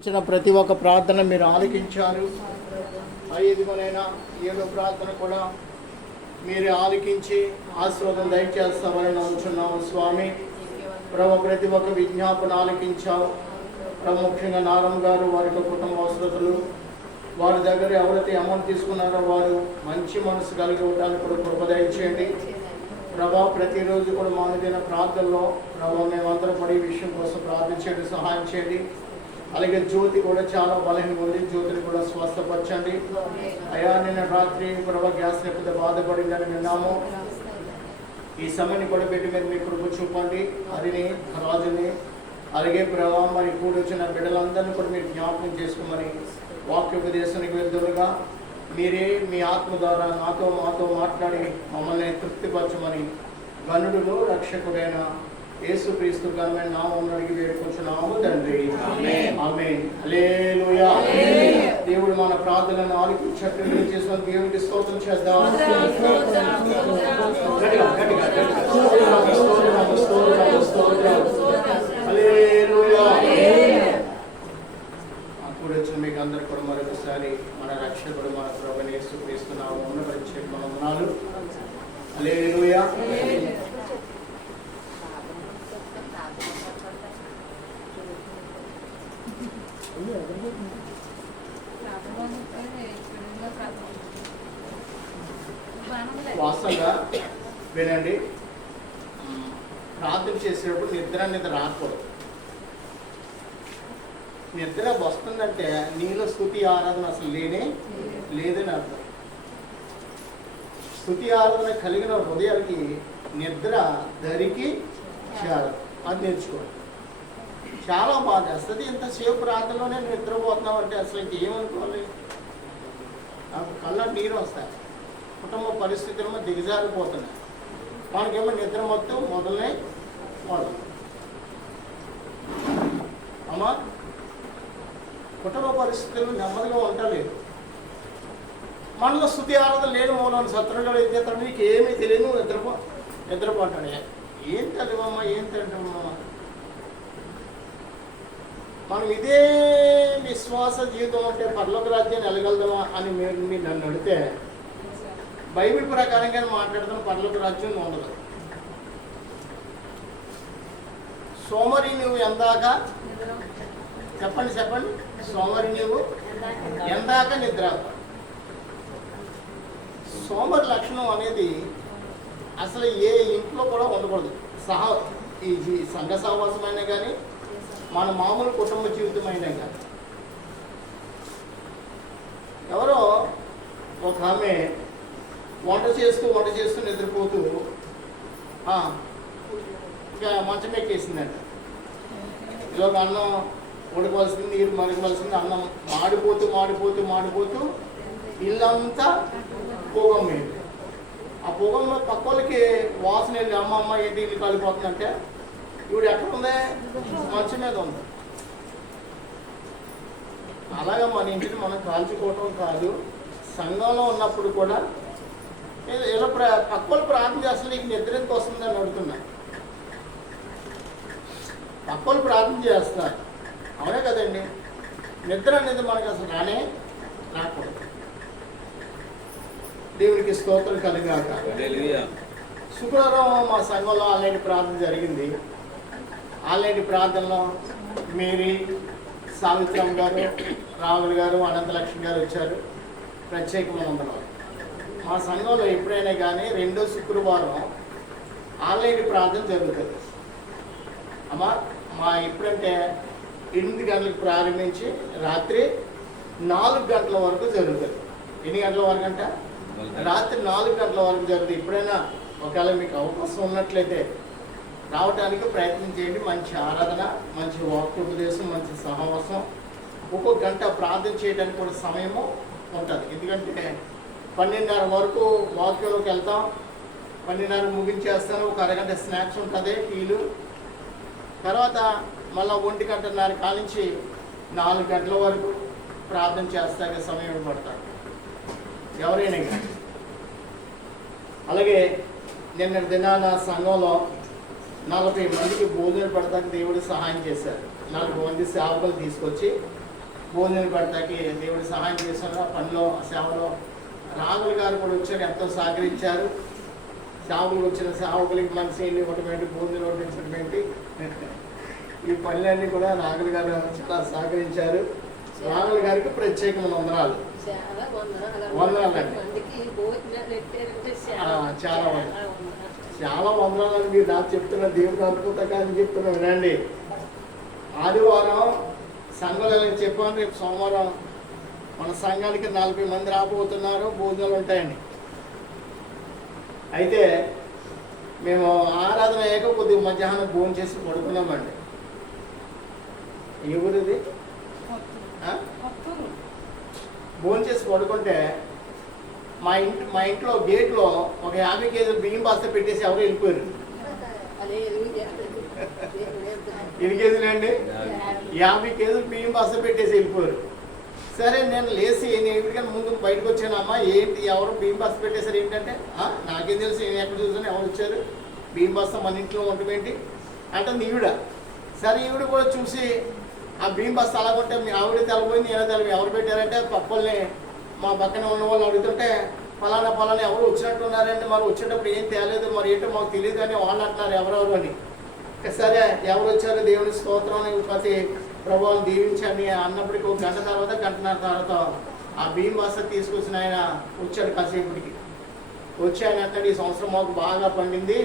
ఇచ్చిన ప్రతి ఒక్క ప్రార్థన మీరు ఆలకించారు. ఐదుగునైనా ఏడో ప్రార్థన కూడా మీరు ఆలకించి ఆశీర్వాదం దయచేస్తామని నమ్ముచున్నాము స్వామి. ప్రభు ప్రతి ఒక్క విజ్ఞాపన ఆలకించావు. ప్రభు ముఖ్యంగా నారమ్మ గారు వారి కుటుంబ అవసరతలు, వారి దగ్గర ఎవరైతే అమౌంట్ తీసుకున్నారో వారు మంచి మనసు కలిగి ఉండడానికి కూడా కృప దయచేయండి ప్రభా. ప్రతిరోజు కూడా మానుదిన ప్రార్థనలో ప్రభావ మేమందరం పడే విషయం కోసం ప్రార్థించండి, సహాయం చేయండి. అలాగే జ్యోతి కూడా చాలా బలహీనంగా ఉంది, జ్యోతిని కూడా స్వస్థపరచండి అయ్యా. నిన్న రాత్రి ప్రభా గ్యాస్ లేకపోతే బాధపడిందని విన్నాము. ఈ సమయాన్ని కూడా పెట్టి మీరు మీ కృప చూపండి. హరిని, రాజుని, అలాగే ప్రభా మరి కూడి వచ్చిన బిడ్డలందరినీ కూడా మీరు జ్ఞాపకం చేసుకోమని వాక్యోపదేశానికి వెళ్తులుగా మీరే మీ ఆత్మ ద్వారా మాతో మాట్లాడి మమ్మల్ని తృప్తిపరచమని గనుడులో రక్షకుడైన యేసుక్రీస్తు ఘనమైన నామమున అడిగి వేడుకొంచున్నాము తండ్రి. ఆమేన్. హల్లెలూయా. దేవుడు మన ప్రార్థనలను ఆలకించినట్లు చేసిన దేవునికి స్తోత్రం చేద్దాం. హల్లెలూయా. అప్పుడు వచ్చిన మీకు అందరు కూడా మరొకసారి మన రక్షకుడు మన ప్రభువైన యేసుక్రీస్తు నామమున ప్రత్యేక వందనాలు. హల్లెలూయా. వాస్తవంగా వినండి, ప్రార్థన చేసేటప్పుడు నిద్ర రాకూడదు. నిద్ర వస్తుందంటే నీలో స్తుతి ఆరాధన అసలు లేదని అర్థం. స్తుతి ఆరాధన కలిగిన హృదయాలకి నిద్ర దరికి చేరదు. అది నేర్చుకోండి. చాలా బాధ వస్తుంది. ఇంతసేపు ప్రార్థనలోనే నిద్రపోతున్నాం అంటే అసలు ఇంకేమనుకోవాలి. నాకు కళ్ళ నీరు వస్తాయి. కుటుంబ పరిస్థితుల్లో దిగజారిపోతున్నాయి. మనకేమో నిద్ర మొత్తం మొదలు అమ్మా. కుటుంబ పరిస్థితులు నెమ్మదిగా ఉండలేదు. మనలో స్తుతి ఆరాధన లేని మూలం శత్రువులు ఏం చేస్తాడు, నీకు ఏమీ తెలియదు, నిద్రపోతాడు. ఏం తెలివమ్మా, ఏం తింటామమ్మా. మనం ఇదే విశ్వాస జీవితం అంటే పరలోక రాజ్యాన్ని వెళ్ళగలదామా అని మీరు నన్ను అడిగితే బైబిల్ ప్రకారంగానే మాట్లాడదాం. పరలోక రాజ్యం ఉండదు. సోమరి నువ్వు ఎందాక చెప్పండి సోమరి నువ్వు ఎందాక నిద్ర. సోమరి లక్షణం అనేది అసలు ఏ ఇంట్లో కూడా ఉండకూడదు. ఈ సంఘ సహవాసమైనా కానీ మన మామూలు కుటుంబ జీవితం అయినా కానీ. ఎవరో ఒక ఆమె వంట చేస్తూ నిద్రపోతూ ఇంకా మంచం ఎక్కేసిందంట. ఇలాగ అన్నం ఉడకవలసింది, నీరు మరగవలసింది, అన్నం మాడిపోతూ ఇల్లంతా పొగమ్మ. ఆ పొగంలో పక్కలకి వాసన వెళ్ళి అమ్మమ్మ ఏంటి ఇల్లు కాలిపోతుందంటే ఇవిడు ఎక్కడ ఉంది, మంచం మీద ఉంది. అలాగే మన ఇంటిని మనం కాల్చుకోవటం కాదు. సంఘంలో ఉన్నప్పుడు కూడా ఇలా పక్కలు ప్రార్థన చేస్తే నీకు నిద్ర ఎంత వస్తుందని అడుగుతున్నా. పక్కలు ప్రార్థన చేస్తారు, అవునే కదండి. నిద్ర అనేది మనకు అసలు రాకూడదు. దేవునికి స్తోత్రం కలిగాక. శుక్రవారం మా సంఘంలో ఆల్రెడీ ప్రార్థన జరిగింది. ఆల్రెడీ ప్రార్థనలో మేరీ, సావిత్రమ్మ గారు, రాహుల్ గారు, అనంతలక్ష్మి గారు వచ్చారు. ప్రత్యేకమైన వందనాలు. మా సంఘంలో ఎప్పుడైనా కానీ 2వ శుక్రవారం ఆల్రెడీ ప్రార్థన జరుగుతుంది అమ్మా. మా ఎప్పుడంటే 8 గంటలకు ప్రారంభించి రాత్రి 4 గంటల వరకు జరుగుతుంది. ఎన్ని గంటల వరకు అంటే రాత్రి 4 గంటల వరకు జరుగుతుంది. ఎప్పుడైనా ఒకవేళ మీకు అవకాశం ఉన్నట్లయితే రావడానికి ప్రయత్నం చేయండి. మంచి ఆరాధన, మంచి వాక్యోపదేశం, మంచి సహవాసం. ఒక్కొక్క గంట ప్రార్థన చేయడానికి కూడా సమయము ఉంటుంది. ఎందుకంటే 12:30 వరకు వాక్యంలోకి వెళ్తాం. 12:30 ముగించేస్తాను. ఒక అరగంట స్నాక్స్ ఉంటుంది, టీలు. తర్వాత మళ్ళీ 1:30 కానించి 4 గంటల వరకు ప్రార్థన చేస్తాక సమయం పడతారు ఎవరైనా. అలాగే నిన్న దినాన సంఘంలో 40 మందికి భోజనం పెడతానికి దేవుడు సహాయం చేశారు. 4 మంది సేవకులు తీసుకొచ్చి భోజనం పెడతాకి దేవుడు సహాయం చేశారు. ఆ పనిలో సేవలో రాహుల్ గారు కూడా వచ్చారు, ఎంతో సహకరించారు. సేవకులకు వచ్చిన సేవకులకి మనసు ఇవ్వటం ఏంటి, భోజనం వడ్డించడం ఏంటి, ఈ పనులన్నీ కూడా రాహుల్ గారు చాలా సహకరించారు. రాహుల్ గారికి ప్రత్యేకమైన వందనాలు. వందనాలండి, చాలా వందనాలు. మీరు నాకు చెప్తున్న దేవుడు అద్భుత కానీ చెప్తున్నా వినండి. ఆదివారం సంఘాలు చెప్పాను, రేపు సోమవారం మన సంఘానికి 40 మంది రాబోతున్నారు, భోజనాలు ఉంటాయండి. అయితే మేము ఆరాధన అయ్యాక కొద్దిగా మధ్యాహ్నం భోజనం చేసి పడుకున్నామండి. ఏ ఊరిది? భోజనం చేసి పడుకుంటే మా ఇంట్లో గేట్లో ఒక 50 కేజీలు బియ్యం బస్తా పెట్టేసి ఎవరు వెళ్ళిపోయారు. ఎన్ని కేజీలు అండి? 50 కేజీలు బియ్యం బస్తా పెట్టేసి వెళ్ళిపోయారు. సరే నేను లేచి నేను ముందు బయటకు వచ్చానమ్మా, ఏంటి ఎవరు బియ్యం బస్తా పెట్టేశారు ఏంటంటే, నాకేం తెలుసు, నేను ఎక్కడ చూసాను, ఎవరు వచ్చారు, బియ్యం బస్తా మన ఇంట్లో ఉండమేంటి అంటే ఈవిడ. సరే ఈవిడ కూడా చూసి ఆ బియ్యం బస్తా అలా ఉంటే మీ ఆవిడ తెలపోయింది, నేనే తెలవి, ఎవరు పెట్టారంటే పక్కల్ని మా పక్కన ఉన్న వాళ్ళు అడుగుతుంటే ఫలానా ఎవరు వచ్చినట్టున్నారంటే, మరి వచ్చేటప్పుడు ఏం తేలేదు, మరి ఏంటో మాకు తెలియదు అని వాళ్ళు అంటున్నారు ఎవరెవరు అని. సరే ఎవరు వచ్చారు, దేవుని స్తోత్రం, ప్రతి ప్రభువుని దీవించండి అన్నప్పటికీ ఒక గంట తర్వాత గంటన్నర తర్వాత ఆ బియ్యం బస్తా తీసుకొచ్చిన ఆయన వచ్చాడు. కాసేపటికి వచ్చి ఆయన అంటాడు, ఈ సంవత్సరం మాకు బాగా పండింది,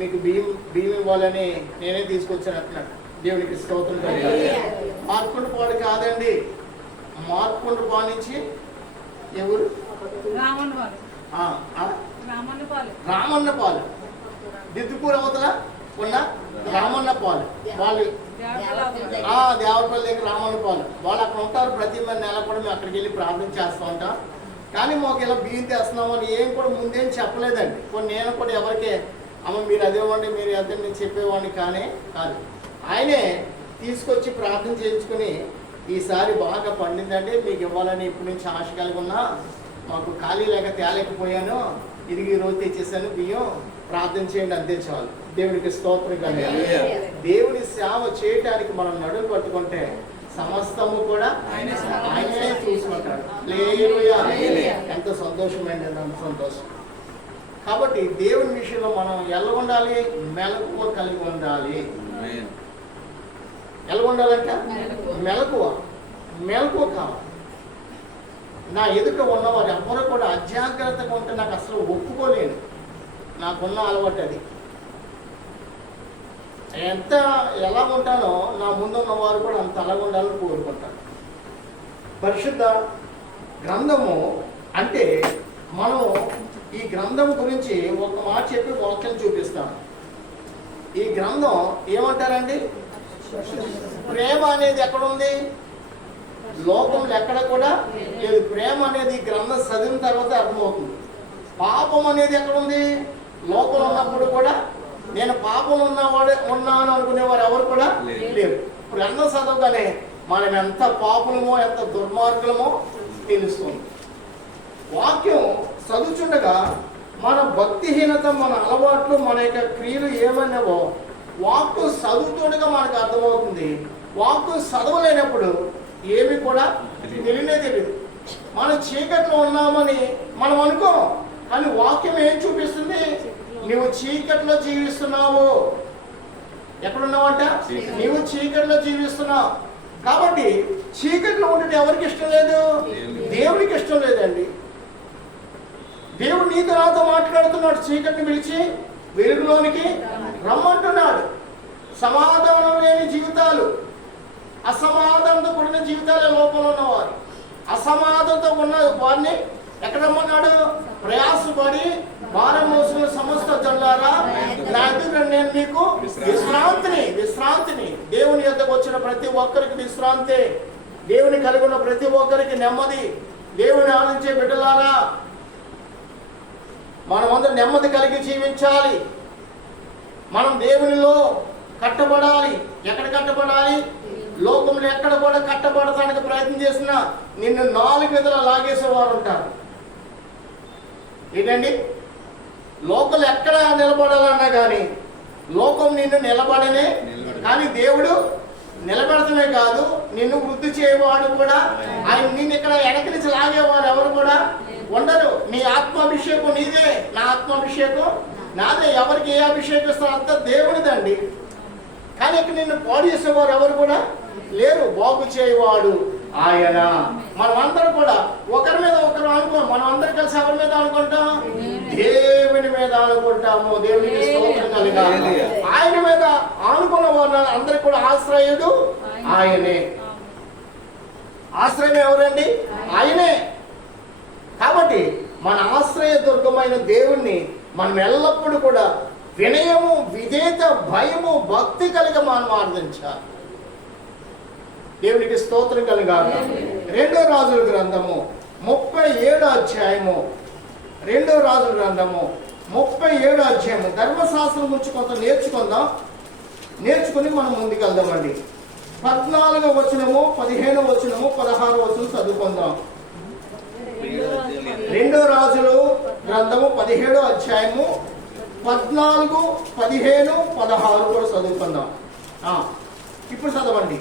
మీకు బియ్యం ఇవ్వాలని నేనే తీసుకొచ్చాను అంటున్నాడు. దేవునికి స్తోత్రం. మార్కుంటపాడు కాదండి, మార్కుంటపాడు నుంచి ఎవరు? రామన్నపాలు, దిద్దుపూర్ అవతల ఉన్న రామన్నపాలు వాళ్ళు, దేవరపల్లి దగ్గర రామన్నపాలు వాళ్ళు అక్కడ ఉంటారు. ప్రతి నెల కూడా మేము అక్కడికి వెళ్ళి ప్రార్థన చేస్తూ ఉంటాం. కానీ మాకు ఇలా బియ్యం తెస్తున్నాం అని ఏం కూడా ముందేం చెప్పలేదండి. కొన్ని నేను కూడా ఎవరికే అమ్మ మీరు అదేవ్వండి మీరు ఎంత నేను చెప్పేవాడిని కానీ కాదు. ఆయనే తీసుకొచ్చి ప్రార్థన చేయించుకుని ఈసారి బాగా పండిందండి, మీకు ఇవ్వాలని ఇప్పటి నుంచి ఆశ కలిగి ఉన్నా, మాకు ఖాళీ లేక తేలేకపోయాను, ఇది ఈరోజు తెచ్చేసాను బియ్యం, ప్రార్థన చేయండి అంతే చాలు. దేవునికి స్తోత్రం కానీ దేవుని సేవ చేయటానికి మనం నడుము పట్టుకుంటే సమస్తము కూడా ఆయనే చూసుకుంటాడు. ఎంత సంతోషమైంది, ఎంత సంతోషం. కాబట్టి దేవుని విషయంలో మనం ఎలా ఉండాలి? మెలకువ కలిగి ఉండాలి. ఎలా ఉండాలంట? మెలకువ కావాలి. నా ఎదుట ఉన్నవారు ఎవరు కూడా అజాగ్రత్తగా ఉంటే నాకు అసలు ఒప్పుకోలేను. నాకున్న అలవాటు అది. ఎంత ఎలా ఉంటానో నా ముందున్న వారు కూడా అంత అలాగ ఉండాలని కోరుకుంటాను. పరిశుద్ధ గ్రంథము అంటే మనము ఈ గ్రంథం గురించి ఒక మాట చెప్పి వాక్యం చూపిస్తాను. ఈ గ్రంథం ఏమంటారండి? ప్రేమ అనేది ఎక్కడుంది? లోకంలో ఎక్కడ కూడా లేదు. ప్రేమ అనేది గ్రంథం చదివిన తర్వాత అర్థమవుతుంది. పాపం అనేది ఎక్కడుంది? లోకంలో ఉన్నప్పుడు కూడా నేను పాపం ఉన్నాను అనుకునేవారు ఎవరు కూడా లేరు. గ్రంథం చదవగానే మనం ఎంత పాపులమో ఎంత దుర్మార్గులమో తెలుస్తుంది. వాక్యం చదువుచుండగా మన భక్తిహీనత, మన అలవాట్లు, మన యొక్క క్రియలు ఏమన్నావో వాక్యం చదువుతుండగా మనకు అర్థమవుతుంది. వాక్యం చదవలేనప్పుడు ఏమి కూడా తెలియదు. మనం చీకట్లో ఉన్నామని మనం అనుకోం, కానీ వాక్యం ఏం చూపిస్తుంది? నువ్వు చీకట్లో జీవిస్తున్నావు. ఎక్కడున్నావంట? నువ్వు చీకట్లో జీవిస్తున్నావు. కాబట్టి చీకట్లో ఉండటం ఎవరికి ఇష్టం లేదు? దేవునికి ఇష్టం లేదండి. దేవుడు నీతో నాతో మాట్లాడుతున్నాడు. చీకటిని పిలిచి వెలుగులోనికి రమ్మంటున్నాడు. సమాధానం లేని జీవితాలు, అసమాధానంతో కూడిన జీవితాలే లోపంలో ఉన్నవారు. అసమాధానంతో ఉన్న వారిని ఎక్కడ రమ్మన్నాడు? ప్రయాసపడి భారం మోసుకున్న సమస్త జనులారా నా ఎదుట నేను మీకు విశ్రాంతిని. దేవుని యొద్దకు వచ్చిన ప్రతి ఒక్కరికి విశ్రాంతి. దేవుని కలిగి ఉన్న ప్రతి ఒక్కరికి నెమ్మది. దేవుని ఆనందించే బిడ్డలారా మనమందరం నెమ్మది కలిగి జీవించాలి. మనం దేవునిలో కట్టబడాలి. ఎక్కడ కట్టబడాలి? లోకంలో ఎక్కడ కూడా కట్టబడటానికి ప్రయత్నం చేసినా నిన్ను 4 విధాలు లాగేసేవారు ఉంటారు. ఏంటండి? లోకం ఎక్కడ నిలబడాలన్నా కానీ లోకం నిన్ను నిలబడనే, కానీ దేవుడు నిలబెడతమే కాదు, నిన్ను వృద్ధి చేయవాడు కూడా ఆయన. నిన్ను ఇక్కడ వెనక నుంచి లాగేవారు ఎవరు కూడా ఉండరు. నీ ఆత్మాభిషేకం నీదే, నా ఆత్మాభిషేకం నాదే. ఎవరికి ఏ అభిషేకం ఇస్తారో అంతా దేవుడిదండి. కానీ ఇక్కడ నిన్ను పాడు చేసేవారు ఎవరు కూడా లేరు. బాగు చేయవాడు ఆయన. మనం అందరం కూడా ఒకరి మీద ఒకరు అనుకో, మనం అందరం కలిసి ఎవరి మీద అనుకుంటాం? దేవుని మీద అనుకుంటాము. దేవునికి స్తోత్రం కలుగాలి. ఆయన మీద ఆనుకున్న వారు అందరికి కూడా ఆశ్రయుడు ఆయనే. ఆశ్రయం ఎవరండి? ఆయనే. కాబట్టి మన ఆశ్రయ దుర్గమైన దేవుణ్ణి మనం ఎల్లప్పుడూ కూడా వినయము, విధేయత, భయము, భక్తి కలిగి మనం ఆరాధించాలి. దేవునికి స్తోత్రం కలుగాలి. 2వ రాజుల గ్రంథము 37వ అధ్యాయము. 2వ రాజుల గ్రంథము 37వ అధ్యాయము. ధర్మశాస్త్రం గురించి కొంత నేర్చుకుని మనం ముందుకెళ్దామండి. 14వ వచనము, 15వ వచనము, 16వ వచనం చదువుకుందాం. 2వ రాజులు గ్రంథము 17వ అధ్యాయము 14, 15, 16 కూడా చదువుకుందాం. ఇప్పుడు చదవండి.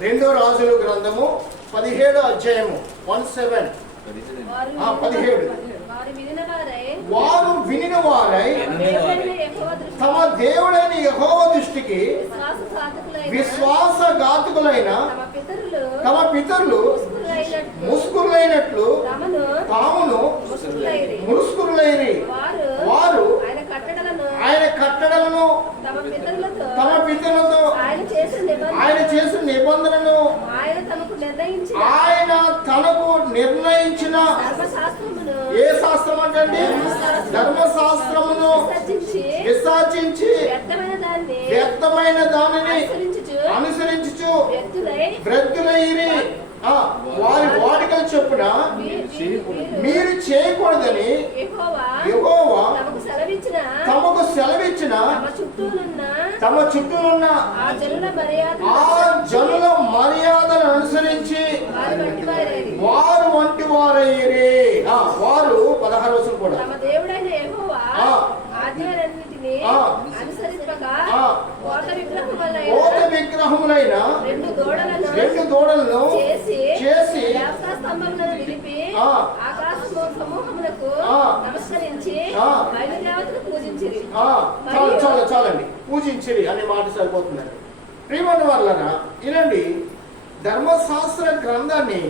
2వ రాజుల గ్రంథము 17వ అధ్యాయము 17. వారు వినిన వారై తమ దేవుడైన యెహోవా దృష్టికి విశ్వాసఘాతకులైన తమ పితరులు ముస్కురులైనట్లు తామును ముస్కురులైరి. వారు ఆయన కట్టడలను తమ పితరులతో ఆయన చేసిన నిబంధనను ఆయన తనకు నిర్ణయించిన ఏ శాస్త్రం అంటే ధర్మశాస్త్రమును విసర్జించి వ్యర్థమైన దానిని అనుసరించుచు వృద్ధులైరి. వారి వాడికలు చొప్పున మీరు చేయకూడదని యెహోవా తమకు సెలవిచ్చిన తమ చుట్టూనున్న ఆ జనుల మర్యాదను అనుసరించి వారు వంటి వారయ్యేరే. వారు 16 రోజులు కూడా పోత విగ్రహములైన 2 దూడలను చేసి చాలండి, పూజించిరి అనే మాట సరిపోతుందండి. ప్రియమైన వాళ్ళరా, ఇలాంటి ధర్మశాస్త్ర గ్రంథాన్ని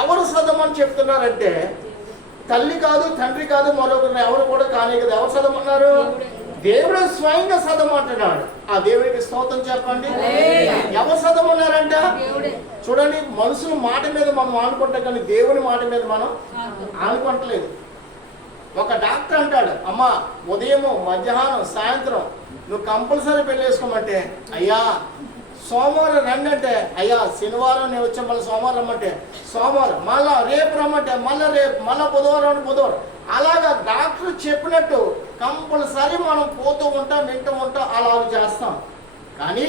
ఎవరు చదవమని చెప్తున్నారంటే తల్లి కాదు, తండ్రి కాదు, మరొకరు ఎవరు కూడా కానీ కదా. ఎవరు చదవమన్నారు? దేవుడు స్వయంగా చదవమంటున్నాడు. ఆ దేవుడికి స్తోత్రం చెప్పండి. ఎవరు చదవమన్నారంట? చూడండి, మనుషుల మాట మీద మనం ఆనుకుంటాం కానీ దేవుని మాట మీద మనం ఆనుకుంటలేదు. ఒక డాక్టర్ అంటాడు, అమ్మా ఉదయము, మధ్యాహ్నం, సాయంత్రం నువ్వు కంపల్సరీ పెళ్లి వేసుకోమంటే, అయ్యా సోమవారం రండి అంటే, అయ్యా శనివారం నేను వచ్చా, మళ్ళీ సోమవారం రమ్మంటే సోమవారం, మళ్ళా రేపు రమ్మంటే మళ్ళీ రేపు, మళ్ళీ బుధవారం. అలాగా డాక్టర్ చెప్పినట్టు కంపల్సరీ మనం పోతూ ఉంటాం, వింటూ ఉంటాం, అలా చేస్తాం. కానీ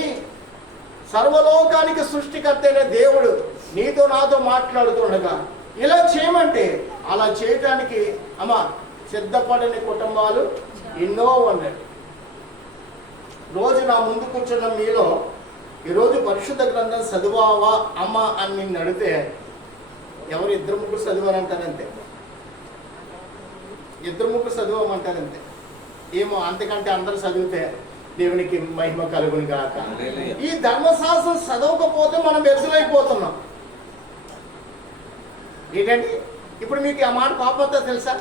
సర్వలోకానికి సృష్టికర్త అయిన దేవుడు నీతో నాతో మాట్లాడుతుండగా ఇలా చేయమంటే అలా చేయటానికి సిద్ధపడని కుటుంబాలు ఎన్నో ఉన్నాయి. రోజు నా ముందు కూర్చున్న మీలో ఈరోజు పరిశుద్ధ గ్రంథం చదివావా అమ్మ అని నిన్ను అడిగితే ఎవరు 2-3 చదివారంటారంతే. 2-3 చదివామంటారంతే. ఏమో అంతకంటే అందరూ చదివితే దేవునికి మహిమ కలుగును గాక. ఈ ధర్మశాస్త్రం చదవకపోతే మనం వ్యర్థులైపోతున్నాం. ఏంటండి ఇప్పుడు మీకు ఆ మాట పాపం వస్తుందో తెలుసా?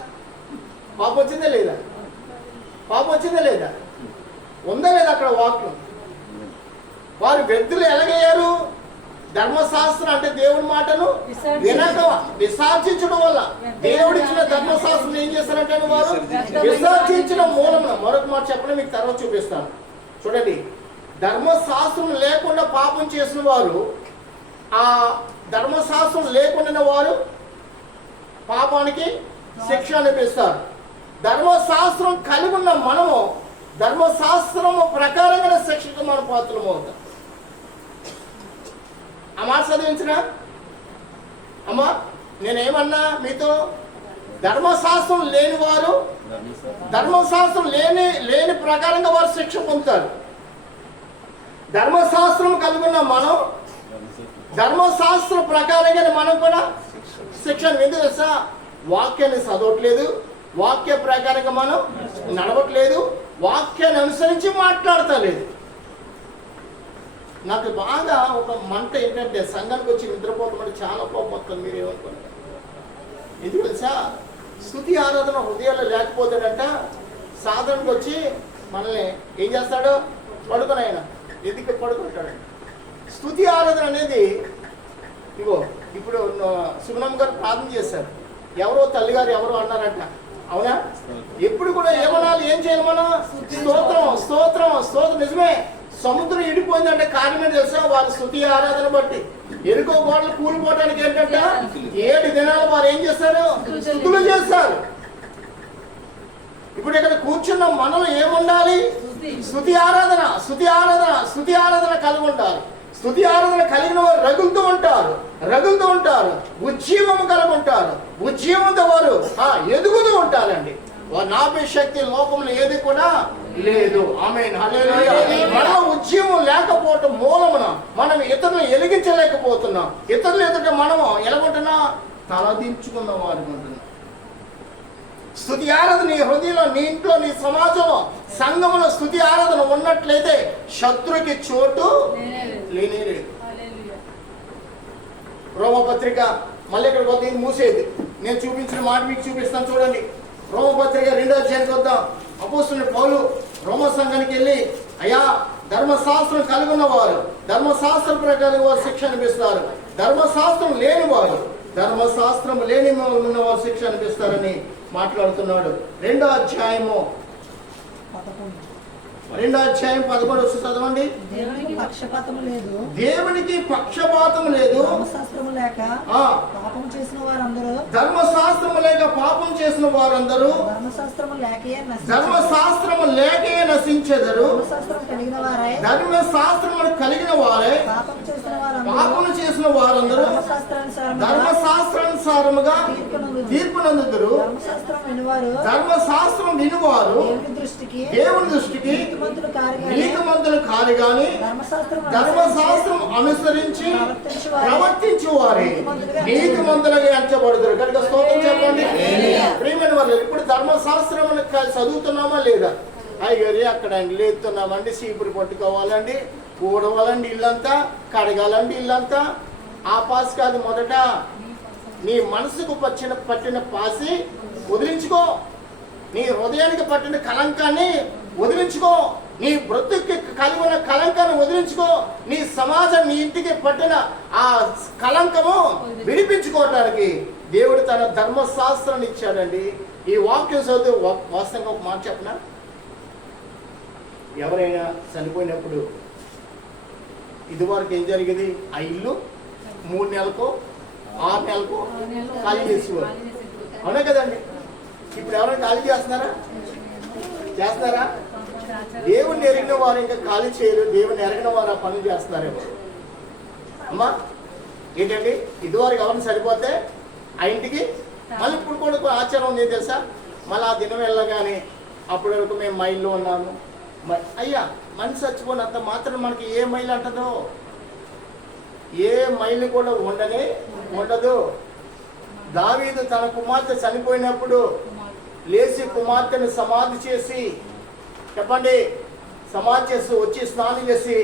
పాపం వచ్చిందా లేదా? పాపం వచ్చిందా లేదా? ఉందా లేదా అక్కడ వాక్యం? వారు వ్యక్తులు ఎలాగయ్యారు? ధర్మశాస్త్రం అంటే దేవుడి మాటను వినక విసర్జించడం వల్ల దేవుడిచ్చిన ధర్మశాస్త్రం ఏం చేస్తారంటే వారు విసర్జించిన మూలమున. మరొక మాట చెప్పడం మీకు తర్వాత చూపిస్తాను. చూడండి, ధర్మశాస్త్రం లేకుండా పాపం చేసిన వారు, ఆ ధర్మశాస్త్రం లేకుండా వారు పాపానికి శిక్ష అనిపిస్తారు. ధర్మశాస్త్రం కలిగి ఉన్న మనము ధర్మశాస్త్రము ప్రకారంగా శిక్షకు మన పాత్రలు అవుతాం. ఆ మాట చదివించినా అమ్మా నేనేమన్నా మీతో? ధర్మశాస్త్రం లేని వారు ధర్మశాస్త్రం లేని ప్రకారంగా వారు శిక్ష పొందుతారు. ధర్మశాస్త్రం కలిగి ఉన్న మనం ధర్మశాస్త్ర ప్రకారంగా మనం కూడా శిక్షణ ఎందుకు తెలుసా? వాక్యాన్ని చదవట్లేదు, వాక్య ప్రకారంగా మనం నడవట్లేదు, వాక్యాన్ని అనుసరించి మాట్లాడతలేదు. నాకు బాగా ఒక మంట ఏంటంటే సంఘానికి వచ్చి నిద్రపోతామంటే చాలా కోపం వస్తుంది. మీరు ఏమనుకుంటారు? ఎందుకు తెలుసా? స్తుతి ఆరాధన హృదయాల్లో లేకపోతాడంట సాధనకు వచ్చి మనల్ని ఏం చేస్తాడు? పడుకుని ఆయన ఎందుకు పడుకుంటాడు? స్తుతి ఆరాధన అనేది ఇగో ఇప్పుడు సుమనమ్మ గారు ప్రార్థన చేశారు, ఎవరో తల్లిగారు ఎవరో అన్నారంట, అవునా? ఎప్పుడు కూడా ఏమనాలి, ఏం చేయాలి మనం? స్తోత్రం స్తోత్రం స్తోత్రం. నిజమే, సముద్రం ఇడిపోయిందంటే కారణం ఏంటి తెలుసా? వారి స్తుతి ఆరాధన బట్టి. ఎరుకో గోడలు కూలిపోవడానికి ఏంటంటే 7 దినాలు వారు ఏం చేస్తారు? స్తుతులు చేస్తారు. ఇప్పుడు ఇక్కడ కూర్చున్న మనలో ఏముండాలి? స్తుతి ఆరాధన, స్తుతి ఆరాధన, స్తుతి ఆరాధన కలిగి ఉండాలి. స్తుతి ఆరాధన కలిగిన వారు రగులుతూ ఉంటారు, ఉజ్జీవం కలిగి ఉంటారు, ఉజ్జీవంతో వారు ఎదుగుతూ ఉంటారండి. నాపే శక్తి లోకంలో ఏది కూడా లేదు. ఆమేన్, హల్లెలూయా. మనలో ఉజ్జీవం లేకపోవటం మూలమున మనం ఇతరులను ఎలిగించలేకపోతున్నాం. ఇతరులు ఎదుట మనము ఎలాగుంటున్నా? తలదించుకున్న వారు ఉంటున్నాం. స్తుతి ఆరాధన నీ హృదయంలో, నీ ఇంట్లో, నీ సమాజంలో, సంఘంలో స్తుతి ఆరాధన ఉన్నట్లయితే శత్రుకి చోటు లేనేలేదు. రోమపత్రిక మళ్ళీ ఇక్కడికి వద్ద ఇది మూసేది. నేను చూపించిన మాట మీకు చూపిస్తాను చూడండి. రోమపత్రిక 2వ అధ్యాయానికి వద్దాం. అపోస్తలుడైన పౌలు రోమ సంఘానికి వెళ్ళి, అయ్యా ధర్మశాస్త్రం కలిగి ఉన్నవారు ధర్మశాస్త్రం ప్రకారం వారు శిక్ష అనిపిస్తారు, ధర్మశాస్త్రం లేని వారు శిక్ష అనిపిస్తారని మాట్లాడుతున్నాడు. 2వ అధ్యాయం 11 చదవండి. దేవునికి పక్షపాతం లేదు, దేవునికి పక్షపాతం లేదు, ధర్మశాస్త్రము లేక పాపం చేసిన వారందరూ ధర్మశాస్త్రము లేకే నశించెదరు. ధర్మశాస్త్రమును కలిగిన వారే పాపం చేసిన వారందరూ ధర్మశాస్త్రానుసారముగా తీర్పునందుదురు. ధర్మశాస్త్రం వినువారు దేవుని దృష్టికి నీతిమంతులు కారు గాని ధర్మశాస్త్రం అనుసరించి ప్రవర్తించు వారే నీతిమంతులుగా ఎంచబడుతారు. కనుక స్తోత్రం చెప్పండి. ప్రియమైన వాళ్ళు, ఇప్పుడు ధర్మశాస్త్రం చదువుతున్నామా లేదా? అయ్యో అక్కడ లేతున్నామండి, చీపురు పట్టుకోవాలండి, కూడవాలండి, ఇల్లంతా కడగాలండి, ఇల్లంతా. ఆ పాస్ కాదు. మొదట నీ మనసుకు పట్టిన పాసి వదిలించుకో, నీ హృదయానికి పట్టిన కలంకాన్ని వదిలించుకో, నీ బ్రతుక్కి కలిగి ఉన్న కలంకాన్ని వదిలించుకో, నీ సమాజం నీ ఇంటికి పట్టిన ఆ కలంకము విడిపించుకోవటానికి దేవుడు తన ధర్మశాస్త్రాన్ని ఇచ్చాడండి. ఈ వాక్యం చదువు వాస్తవంగా ఒక మాట చెప్పనా? ఎవరైనా చనిపోయినప్పుడు ఇదివరకు ఏం జరిగేది? ఆ ఇల్లు 3 నెలలకు 6 నెలలకు ఖాళీ చేసేవారు, అవునా కదండి? ఇప్పుడు ఎవరైనా ఖాళీ చేస్తున్నారా? దేవుణ్ణి ఎరిగిన వారు ఇంకా ఖాళీ చేయరు, దేవుణ్ణి ఎరగిన వారు ఆ పనులు చేస్తున్నారేమో. అమ్మా ఏంటండి, ఇదివరకు ఎవరిని సరిపోతే ఆ ఇంటికి మళ్ళీ ఇప్పుడు కూడా ఆచారం ఉంది తెలుసా? మళ్ళీ ఆ దినం వెళ్ళగానే అప్పటి వరకు మేము మైల్లో ఉన్నాము. అయ్యా మనిషి చచ్చిపోయినంత మాత్రం మనకి ఏ మైలు అంటదో? ఏ మైలు కూడా ఉండదు. దావీదు తన కుమార్తె చనిపోయినప్పుడు లేచి కుమార్తెను సమాధి చేసి, చెప్పండి, సమాధి చేసి వచ్చి స్నానం చేసి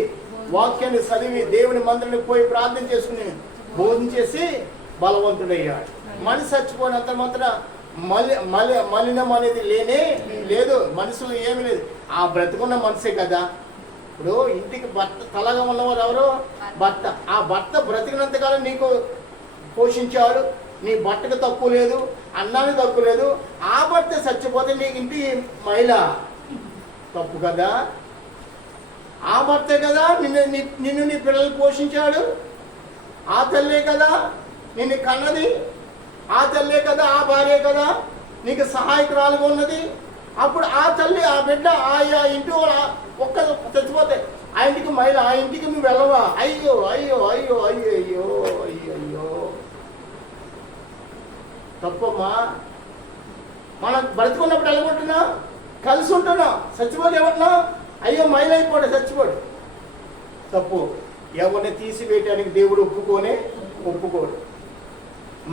వాక్యాన్ని చదివి దేవుని మందిరానికి పోయి ప్రార్థన చేసుకుని భోజనం చేసి బలవంతుడయ్యాడు. మనిషి చచ్చిపోయినంత మాత్రం మలినం అనేది లేదు. మనుషులు ఏమీ లేదు. ఆ బ్రతుకున్న మనిషే కదా. ఇప్పుడు ఇంటికి భర్త తలగా ఉన్నవారు ఎవరు? భర్త. ఆ భర్త బ్రతికినంతకాలం నీకు పోషించాడు, నీ భర్తకు తక్కువ లేదు, అన్నానికి తక్కువ లేదు. ఆ భర్త చచ్చిపోతే నీకు ఇంటి మహిళ తప్పు కదా. ఆ భర్తే కదా నిన్ను నీ పిల్లలు పోషించాడు, ఆ తల్లే కదా నిన్ను కన్నది, ఆ తల్లే కదా, ఆ భార్య కదా నీకు సహాయకురాలుగా ఉన్నది. అప్పుడు ఆ తల్లి ఆ బిడ్డ ఆ ఇంటి ఒక్క చచ్చిపోతే ఆ ఇంటికి మహిళ, ఆ ఇంటికి నువ్వు వెళ్ళవా? అయ్యో అయ్యో అయ్యో అయ్యో అయ్యో అయ్యో అయ్యో తప్పమ్మా. మనం బ్రతుకున్నప్పుడు వెళ్ళకుంటున్నాం, కలిసి ఉంటున్నాం. చచ్చిపోతే ఏమన్నా అయ్యో మహిళ అయిపోడు, చచ్చిపోడు. తప్పు. ఎవరిని తీసివేయటానికి దేవుడు ఒప్పుకోడు.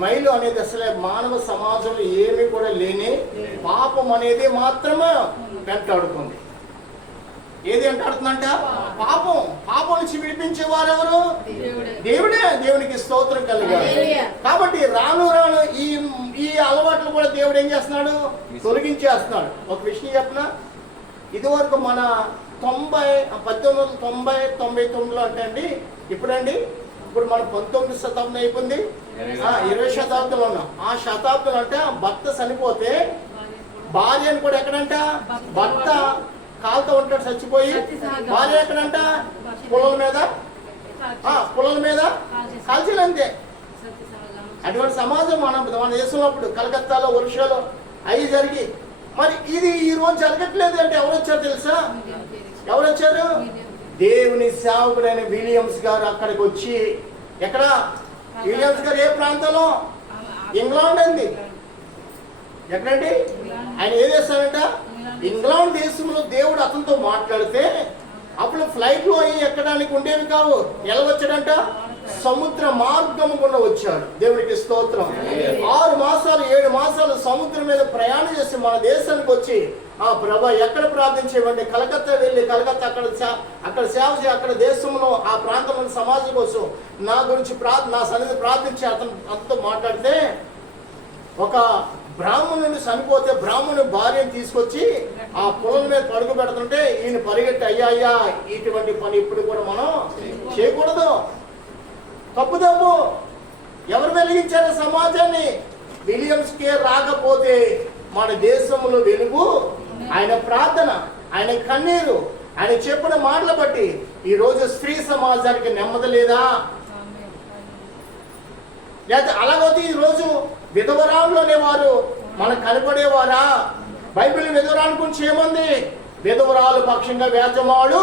మైలు అనేది అసలే మానవ సమాజంలో ఏమీ కూడా లేని పాపం అనేది మాత్రమే వెంటాడుతుంది. ఏది వెంటాడుతుందంట? పాపం నుంచి విడిపించే వారెవరు? దేవుడే. దేవునికి స్తోత్రం కలగాలి. కాబట్టి రాను రాను ఈ అలవాట్లు కూడా దేవుడు ఏం చేస్తున్నాడు? తొలగించేస్తున్నాడు. ఒక విషయం చెప్పనా, ఇదివరకు మన 1999 అంటే అండి, ఇప్పుడు మన 19వ శతాబ్దం అయిపోయింది, 20వ శతాబ్దంలో ఉన్నాం. ఆ శతాబ్దంలో అంటే భర్త చనిపోతే భార్యను కూడా ఎక్కడంట, భర్త కాలుతో ఉంటాడు చచ్చిపోయి, భార్య ఎక్కడంట పొలాల మీద కాల్చేలంతే. అటువంటి సమాజం మన దేశంలో అప్పుడు కలకత్తాలో వర్షాలు అవి జరిగి, మరి ఇది ఈ రోజు జరగట్లేదు అంటే ఎవరు వచ్చారు తెలుసా? ఎవరు వచ్చారు? దేవుని సేవకుడైన విలియమ్స్ గారు అక్కడికి వచ్చి, ఎక్కడ విలియమ్స్ గారు ఏ ప్రాంతంలో? ఇంగ్లాండ్ అండి. ఎక్కడండి ఆయన? ఏ దేశానంట? ఇంగ్లాండ్ దేశంలో దేవుడు అతనితో మాట్లాడితే అప్పుడు ఫ్లైట్లో అయ్యి ఎక్కడానికి ఉండేవి కావు. ఎలా వచ్చాడంట? సముద్ర మార్గము గుండా వచ్చాడు. దేవుడికి స్తోత్రం. 6 మాసాలు 7 మాసాలు సముద్రం మీద ప్రయాణం చేసి మన దేశానికి వచ్చి, ప్రభా ఎక్కడ ప్రార్థించేవండి? కలకత్తా వెళ్ళి అక్కడ సేవ చేసి అక్కడ దేశంలో ఆ ప్రాంతంలో సమాజం కోసం నా గురించి నా సన్నిధి ప్రార్థించి అతనితో మాట్లాడితే, ఒక బ్రాహ్మణుని చనిపోతే బ్రాహ్మణుని భార్యను తీసుకొచ్చి ఆ పొలం మీద పడుగు పెడుతుంటే ఈయన పరిగెట్టి, అయ్యా ఇటువంటి పని ఇప్పుడు కూడా మనం చేయకూడదు, తప్పు. ఎవరు వెలిగించారు సమాజాన్ని? విలియమ్స్కే రాకపోతే మన దేశంలో వెలుగు ఆయన ప్రార్థన, ఆయన కన్నీరు, ఆయన చెప్పిన మాటలు బట్టి ఈరోజు స్త్రీ సమాజానికి నెమ్మది లేదా? లేదా అలాగైతే ఈరోజు విధవరాలు అనేవారు మనకు కనపడేవారా? బైబిల్ విధవరాలు గురించి ఏముంది? విధవరాలు పక్షంగా వేజమాడు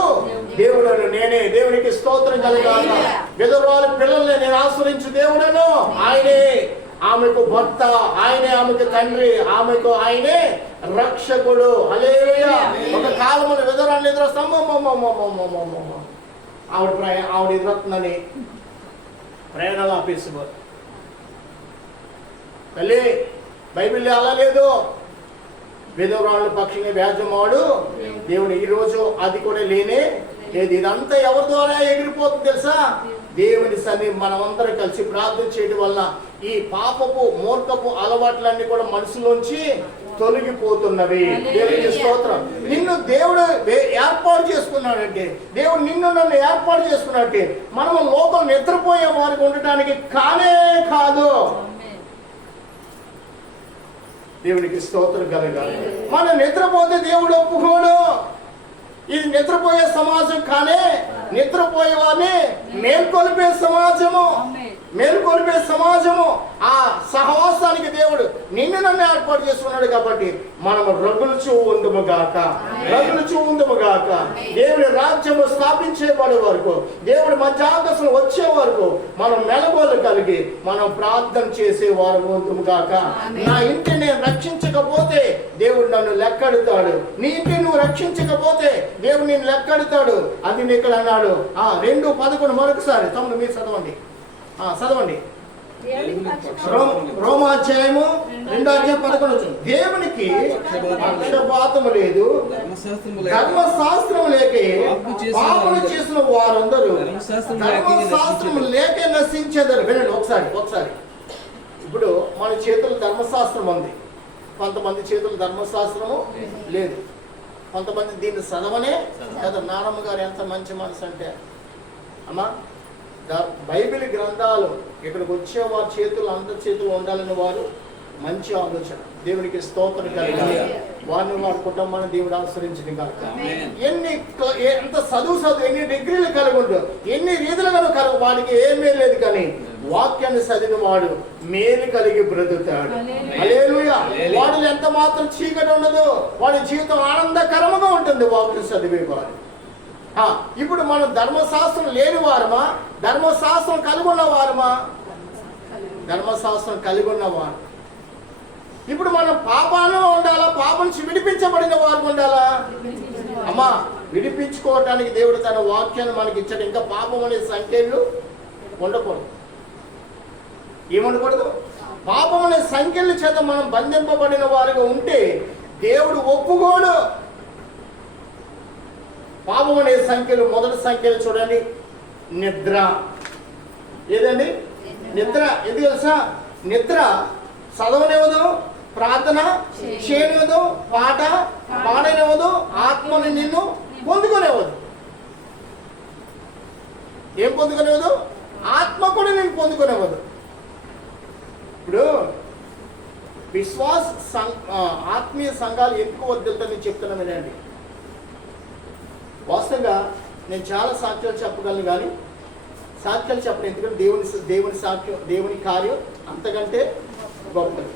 దేవుడను నేనే. దేవునికి స్తోత్రం కలగాలి. విధవరాలు పిల్లల్ని నేను ఆశ్రయించు దేవుడను ఆయనే. ఆమెకు భర్త ఆయనే, ఆమెకు తండ్రి, ఆమెకు ఆయనే రక్షకుడు. హల్లెలూయా. ఒక కాలంలో విధవరాలు ఎదురొస్తాం, ఆవిడ ఎదురొస్తుందని ప్రయాణాలు ఆపేసేవారు. తల్లి బైబిల్ అలా లేదు. విధవరాళ్ళ పక్షంగా వ్యాజమాడు దేవుడు. ఈరోజు అది కూడా లేనే లేదు. ఇదంతా ఎవరి ద్వారా ఎగిరిపోతుంది తెలుసా? దేవుని సన్ని మనమందరం కలిసి ప్రార్థన చేయడం వల్ల ఈ పాపపు మూర్ఖపు అలవాట్లన్నీ కూడా మనసులోంచి తొలగిపోతున్నవి. దేవునికి స్తోత్రం. నిన్ను దేవుడు ఏర్పాటు చేసుకున్నాడంటే, దేవుడు నన్ను ఏర్పాటు చేసుకున్నట్టే మనం లోపల నిద్రపోయే వారికి ఉండటానికి కానే కాదు. దేవునికి స్తోత్రం కలగాలి. మనం నిద్రపోతే దేవుడు ఒప్పుకోడు. ఇది నిద్రపోయే సమాజం కానే, నిద్రపోయే వారిని మేల్కొల్పే సమాజము. ఆ సహవాసానికి దేవుడు నన్ను ఏర్పాటు చేసుకున్నాడు. కాబట్టి మనం రగులుచూ ఉందుము గాక. దేవుడి రాజ్యము స్థాపించేబడే వరకు, దేవుడి మధ్యాకాశం వచ్చే వరకు మనం మెలకువలు కలిగి మనం ప్రార్థన చేసే వారు ఉందుము గాక. నా ఇంటిని నేను రక్షించకపోతే దేవుడు నన్ను లెక్కడుతాడు. నీ ఇంటిని నువ్వు రక్షించకపోతే దేవుడు నేను లెక్కడుతాడు. అది ఇక్కడ అన్నాడు. 2:11 మరొకసారి తమ్ముడు మీరు చదవండి. రోమాధ్యాయము 2:11. దేవునికి పక్షపాతము లేదు, ధర్మశాస్త్రము లేక పాపము చేసిన వారందరూ ధర్మశాస్త్రము లేక నశించేదారు. వినండి ఒకసారి. ఇప్పుడు మన చేతులు ధర్మశాస్త్రం ఉంది, కొంతమంది చేతులు ధర్మశాస్త్రము లేదు. కొంతమంది దీన్ని చదవనే కదా. నానమ్మ గారు ఎంత మంచి మనసు అంటే, అమ్మా బైబిల్ గ్రంథాలు ఇక్కడికి వచ్చే వారి చేతులు అందరి చేతులు ఉండాలని వారు మంచి ఆలోచన. దేవునికి స్తోత్రం కలగాలి. వారిని వారి కుటుంబాన్ని దేవుడు ఆశ్రయించింది కాక. ఎంత చదువు ఎన్ని డిగ్రీలు కలిగి ఉండు, ఎన్ని రీతులుగా కలుగు, వాడికి ఏమీ లేదు. కానీ వాక్యాన్ని చదివిన వాడు మేలు కలిగి బ్రతుకుతాడు. హల్లెలూయా. వాడిలో ఎంత మాత్రం చీకటి ఉండదు, వాడి జీవితం ఆనందకరముగా ఉంటుంది వాక్యం చదివేవాడు. ఇప్పుడు మనం ధర్మశాస్త్రం లేని వారమా, ధర్మశాస్త్రం కలిగి ఉన్న వారమా? ధర్మశాస్త్రం కలిగి ఉన్నవారు. ఇప్పుడు మనం పాపాలలో ఉండాలా, పాపం నుంచి విడిపించబడిన వారు ఉండాలా? అమ్మా విడిపించుకోవటానికి దేవుడు తన వాక్యాన్ని మనకి ఇచ్చాడు. ఇంకా పాపం అనే సంఖ్యలు ఉండకూడదు. ఏమనకూడదు? పాపం అనే సంఖ్యల చేత మనం బంధింపబడిన వారుగా ఉంటే దేవుడు ఒప్పుకోడు. పాపం అనే సంఖ్యలు, మొదటి సంఖ్యలు చూడండి, నిద్ర. ఏదండి? నిద్ర. ఎందుకు తెలుసా? నిద్ర చదవనివ్వదు, ప్రార్థన చేయనివ్వదు, పాట పాడనివ్వదు, ఆత్మని నిన్ను పొందుకొనివ్వదు. ఏం పొందుకొనివ్వదు? ఆత్మ కూడా నేను పొందుకొనివ్వదు. ఇప్పుడు ఆత్మీయ సంఘాలు ఎక్కువ వద్దని చెప్తున్నా వినండి. వాస్తవంగా నేను చాలా సాక్ష్యాలు చెప్పగలను, కానీ సాక్ష్యాలు చెప్పను. ఎందుకంటే దేవుని సాక్ష్యం, దేవుని కార్యం అంతకంటే గొప్పది.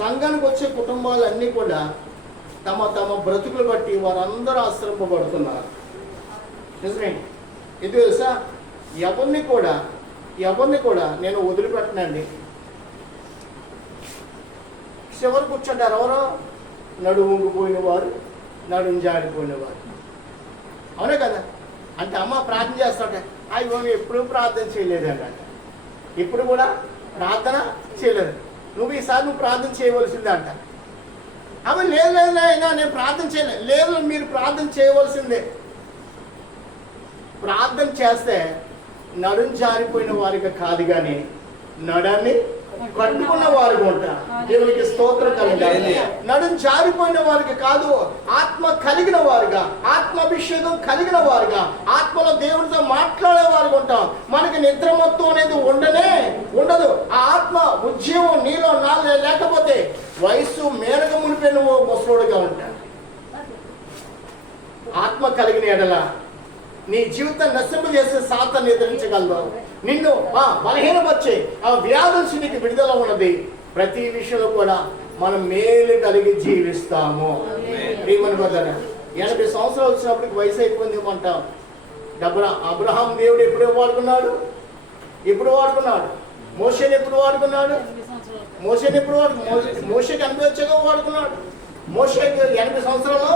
సంఘానికి వచ్చే కుటుంబాలన్నీ కూడా తమ తమ బ్రతుకులు బట్టి వారందరూ ఆశ్రయింపబడుతున్నారు. నిజమే. ఇది తెలుసా? ఎవరిని కూడా నేను వదిలిపెట్టనండి. చివరి కూర్చుంటారు ఎవరో? నడుము ఉంగిపోయిన వారు, నడుము జారిపోయిన వారు. అవునే కదా? అంటే అమ్మ ప్రార్థన చేస్తుంటే అయ్యో ఎప్పుడూ ప్రార్థన చేయలేదండి అంట. ఇప్పుడు కూడా ప్రార్థన చేయలేదు. నువ్వు ప్రార్థన చేయవలసిందే అంట. అవి లేదు నేను ప్రార్థన చేయలేదు. లేదు, మీరు ప్రార్థన చేయవలసిందే. ప్రార్థన చేస్తే నడుం జారిపోయిన వారికి కాదు, కానీ నడాన్ని కట్టుకున్న వారికి ఉంటారు. దేవునికి స్తోత్రం కలగాలి. నడుం జారిపోయిన వారికి కాదు, ఆత్మ కలిగిన వారుగా, ఆత్మాభిషేకం కలిగిన వారుగా, ఆత్మలో దేవుడితో మాట్లాడే వారికి ఉంటాం. మనకి నిద్రమత్తు అనేది ఉండదు. ఆ ఆత్మ ఉద్యమం నీలో నాలో లేకపోతే వయస్సు మేరక మునిపే నువ్వు ముసలోడుగా ఉంటావు. ఆత్మ కలిగిన ఎడల నీ జీవితం నశింపు చేసే సాతాన్ని ఎదిరించగలవు. నిన్ను బలహీనపరిచే ఆ వ్యాధుల నుంచి నీకు విడుదల ఉన్నది. ప్రతి విషయంలో కూడా మనం మేలు కలిగి జీవిస్తాము. 80 సంవత్సరాలు వచ్చినప్పటికి వయసు అయిపోయింది అంటాం. అబ్రహాం దేవుడు ఎప్పుడు వాడుకున్నాడు? మోషేని ఎప్పుడు వాడుకున్నాడు? మోషేకి అనుభవించగా వాడుకున్నాడు. మోషేకి 80 సంవత్సరాలు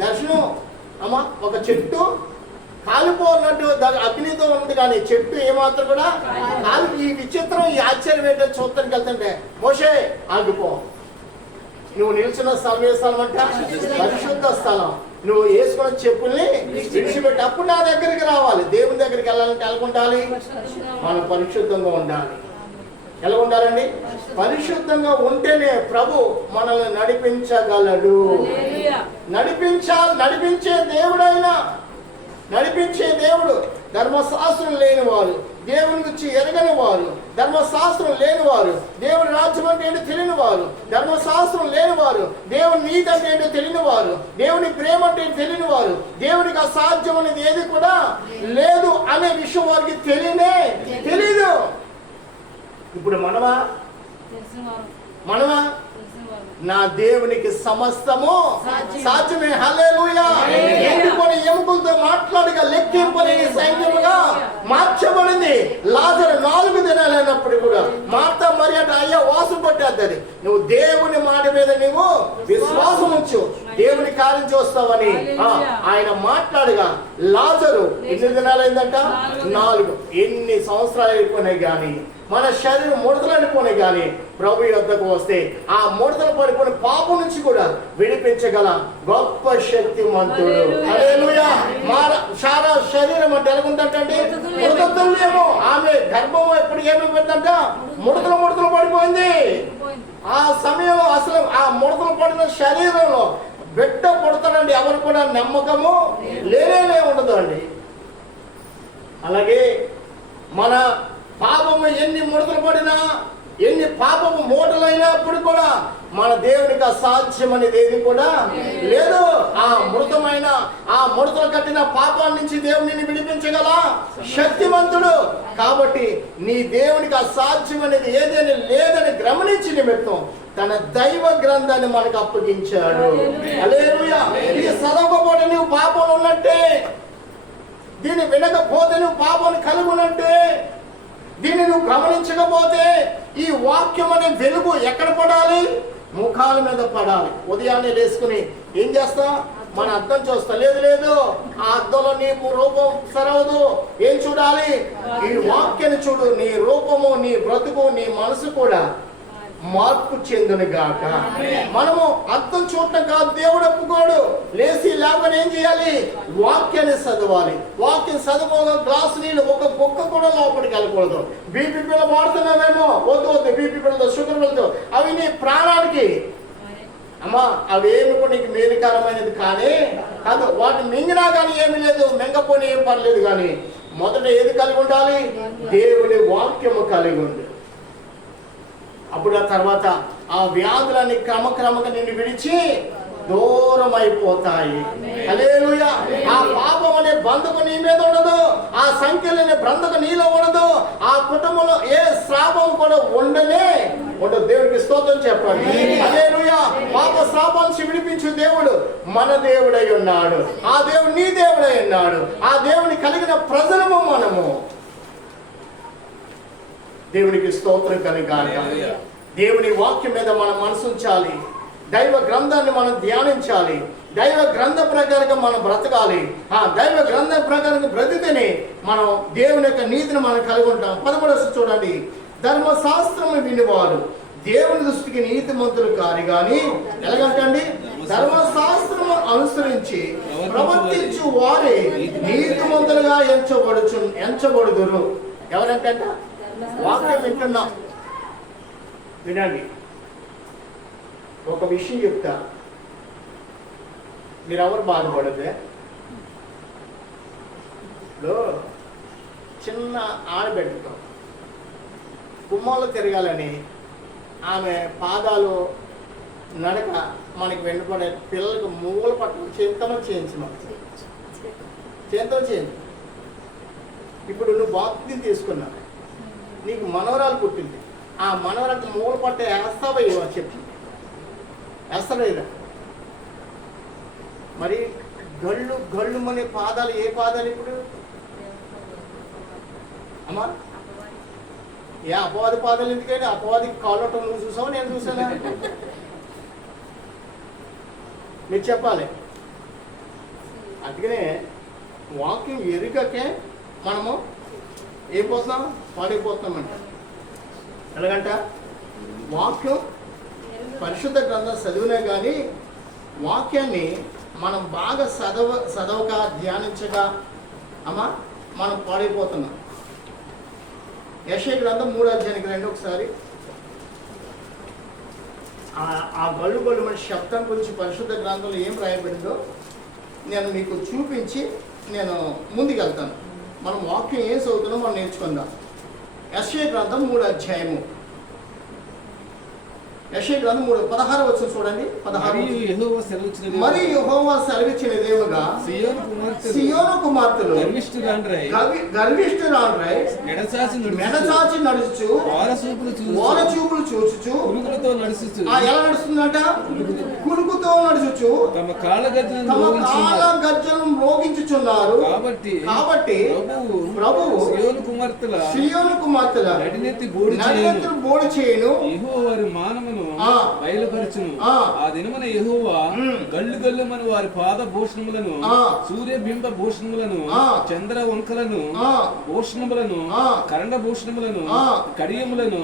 దర్శనం. అమ్మా, ఒక చెట్టు కాలిపోన్నట్టు అగ్నితో ఉంది, కానీ చెట్టు ఏమాత్రం కూడా కాలి. ఈ విచిత్రం, ఈ ఆశ్చర్యం ఏంటో చూడటానికి వెళ్తుంటే, మోషే ఆగిపో, నువ్వు నిల్చున్న స్థలం ఏ స్థలం అంట? పరిశుద్ధ స్థలం. నువ్వు వేసుకున్న చెప్పుల్ని విడిచిపెట్టి అప్పుడు నా దగ్గరికి రావాలి. దేవుని దగ్గరికి వెళ్ళాలంటే ఎలా ఉండాలి? మనం పరిశుద్ధంగా ఉండాలి. ఎలా ఉండాలండి? పరిశుద్ధంగా ఉంటేనే ప్రభు మనల్ని నడిపించగలడు. నడిపించే దేవుడు. ధర్మశాస్త్రం లేని వారు, దేవుని గురించి ఎరగని వారు, ధర్మశాస్త్రం లేని వారు, దేవుని రాజ్యం అంటే ఏంటో తెలియని వారు, ధర్మశాస్త్రం లేని వారు, దేవుని నీతి అంటే ఏంటో తెలియని వారు, దేవుని ప్రేమ అంటే తెలియని వారు, దేవునికి అసాధ్యం అనేది ఏది కూడా లేదు అనే విషయం వారికి తెలీదు. ఇప్పుడు మనమా నా దేవునికి సమస్తము సాధ్యమే. హల్లెలూయా. ఎండిపోయిన ఎముకలతో మాట్లాడగా లెక్కింపని సైన్యముగా మార్చబడింది. లాజరు 4 దినాలైనప్పుడు కూడా మార్తా మరి అంటే అయ్యా వాసం పట్టేద్దది. నువ్వు దేవుని మాట మీద నువ్వు విశ్వాసం ఉంచు, దేవుని కార్యం చూస్తావని ఆయన మాట్లాడగా లాజరు ఎన్ని దినాలైందంట? 4. ఎన్ని సంవత్సరాలు అయిపోయినాయి కానీ మన శరీరం ముడతలడిపోయినాయి, కానీ ప్రభు యొద్దకు వస్తే ఆ ముడతలు పడిపోయిన పాపం నుంచి కూడా విడిపించగల గొప్ప శక్తిమంతుడు. హల్లెలూయా. సారా శరీరం అంటే ఎలాగుందంటే మృతతుల్యము. ఆమె గర్భం ఎప్పుడు ఏమైపోయిందంట? ముడతలు పడిపోయింది. ఆ సమయంలో అసలు ఆ ముడతలు పడిన శరీరంలో బిడ్డ పుడతాడండి, ఎవరు కూడా నమ్మకము లేనే ఉండదు అండి. అలాగే మన పాపము ఎన్ని ముడతలు పడినా, ఎన్ని పాపము మూటలైనప్పుడు కూడా మన దేవునికి అసాధ్యం అనేది ఏది కూడా లేదు. ఆ ముడతలు కట్టిన పాపాల నుంచి దేవుని విడిపించగల శక్తిమంతుడు. కాబట్టి నీ దేవునికి అసాధ్యం అనేది ఏదని లేదని గమనించి నిమిత్తం తన దైవ గ్రంథాన్ని మనకు అప్పగించాడు. హల్లెలూయా. ఇది చదవకపోతే నువ్వు పాపం ఉన్నట్టే, దీన్ని వినకపోతే నువ్వు పాపాన్ని కలిగి ఉన్నట్టే, దీన్ని నువ్వు గమనించకపోతే ఈ వాక్యం అనే వెలుగు ఎక్కడ పడాలి? ముఖాల మీద పడాలి. ఉదయాన్నే లేసుకుని ఏం చేస్తా? మన అద్దం చూస్తా లేదు లేదు, ఆ అద్దంలో నీ రూపం సరవదు. ఏం చూడాలి? ఈ వాక్యాన్ని చూడు. నీ రూపము, నీ బ్రతుకు, నీ మనసు కూడా మార్పు చెందును గాక. మనము అర్థం చూడటం కాదు, దేవుడు ఒప్పుకోడు. లేచి లేవని ఏం చేయాలి? వాక్యాన్ని చదవాలి. వాక్యం చదవగా గ్లాసు నీళ్ళు ఒక కుక్క కూడా లోపలికి వెళ్ళకూడదు. బీపీ పిల్ల వాడుతున్నామేమో, వద్దు వద్దు, బీపీ పిల్లతో, షుగర్ పిల్లతో, అవి నీ ప్రాణానికి అమ్మా అవేమి కూడా నీకు మేలుకరమైనది కానీ కాదు. వాటిని మింగినా కానీ ఏమీ లేదు, మింగపోని ఏం పర్లేదు. కానీ మొదట ఏది కలిగి ఉండాలి? దేవుని వాక్యము కలిగి ఉంది. అప్పుడు ఆ తర్వాత ఆ వ్యాధులన్నీ క్రమక్రమంగా నిన్ను విడిచి దూరం అయిపోతాయి. హల్లెలూయా. ఆ పాపం అనే బంధకు నీ మీద ఉండదు, ఆ సంఖ్యలు అనే బంధకు నీలో ఉండదు, ఆ కుటుంబంలో ఏ శ్రాపం కూడా ఉండదు. దేవుడికి స్తోత్రం చెప్పండి. హల్లెలూయా. పాప శ్రాపం నుంచి విడిపించు దేవుడు మన దేవుడై ఉన్నాడు. ఆ దేవుడు నీ దేవుడై ఉన్నాడు. ఆ దేవుని కలిగిన ప్రజలము మనము. దేవునికి స్తోత్రం కలిగాక. దేవుని వాక్యం మీద మనం మనసుంచాలి. దైవ గ్రంథాన్ని మనం ధ్యానించాలి. దైవ గ్రంథ ప్రకారంగా మనం బ్రతకాలి. ఆ దైవ గ్రంథ ప్రకారంగా బ్రతితేనే మనం దేవుని యొక్క నీతిని మనం కలిగి ఉంటాం. 13 చూడండి. ధర్మశాస్త్రము వినివారు దేవుని దృష్టికి నీతిమంతులు కారు గాని ఎలాగంటండి? ధర్మశాస్త్రము అనుసరించి ప్రవర్తించు వారే నీతిమంతులుగా ఎంచబడుదురు. ఎవరంటే వాక్యం వింటున్నాం, వినండి. ఒక విషయం చెప్తా, మీరెవరు బాధపడదే. ఇప్పుడు చిన్న ఆడబిడ్డతో గుమ్మాలో తిరగాలని ఆమె పాదాలు నడక మనకి వెంటపడే పిల్లలకు మూల పట్ల చేతితో చేయించమా, చేతితో చేయించు. ఇప్పుడు నువ్వు బాప్తిజం తీసుకున్నావు, నీకు మనవరాలు పుట్టింది. ఆ మనవరాలకు మూల పట్ట వేస్తావా ఇవ్వ చెప్పి వేస్తాడా? మరి గళ్ళు అనే పాదాలు ఏ పాదాలు ఇప్పుడు అమ్మా? ఏ అపవాది పాదాలు ఎందుకంటే అపవాది కాళ్ళటం నువ్వు చూసావు, నేను చూసానా? మీరు చెప్పాలి. అందుకనే వాక్యం ఎరుకకే మనము ఏం పోతున్నాం? పాడైపోతున్నామంట. ఎలాగంట? వాక్యం పరిశుద్ధ గ్రంథం చదివినా కానీ వాక్యాన్ని మనం బాగా చదవక ధ్యానించగా అమ్మా మనం పాడైపోతున్నాం. యెషయా గ్రంథం 3వ అధ్యాయానికి రండి ఒకసారి. ఆ గల్లు మన శబ్దం గురించి పరిశుద్ధ గ్రంథంలో ఏం రాయబడిందో నేను మీకు చూపించి నేను ముందుకెళ్తాను. మనం వాక్యం ఏం చదువుతుందో మనం నేర్చుకుందాం. యెషయా గ్రంథం 3వ అధ్యాయము. యెషయా గ్రంథం 3:16 వచ్చిన చూడండి. 16 మరియు యెహోవా సెలవిచ్చినదేమగా సియోను కుమార్తెలు గర్విష్ఠురాండ్రై మెడచాచి నడుచుచు ఓర చూపులు చూచుచు ఎలా నడుస్తుందంట? కురుకుతో నడుచుచు తమ కాళ్ళ గజ్జలను మోగించుచున్నారు. కాబట్టి ప్రభువు సియోను కుమార్తెల నడినెత్తి బోడి చేయను, వారి మానమును బయలుపరచును. ఆ దినమున యెహోవా గల్లు గల్లుమని వారి పాద భూషణములను, సూర్యబింబ భూషణములను, చంద్ర వంకలను భూషణములను, కరండ భూషణములను, కడియములను,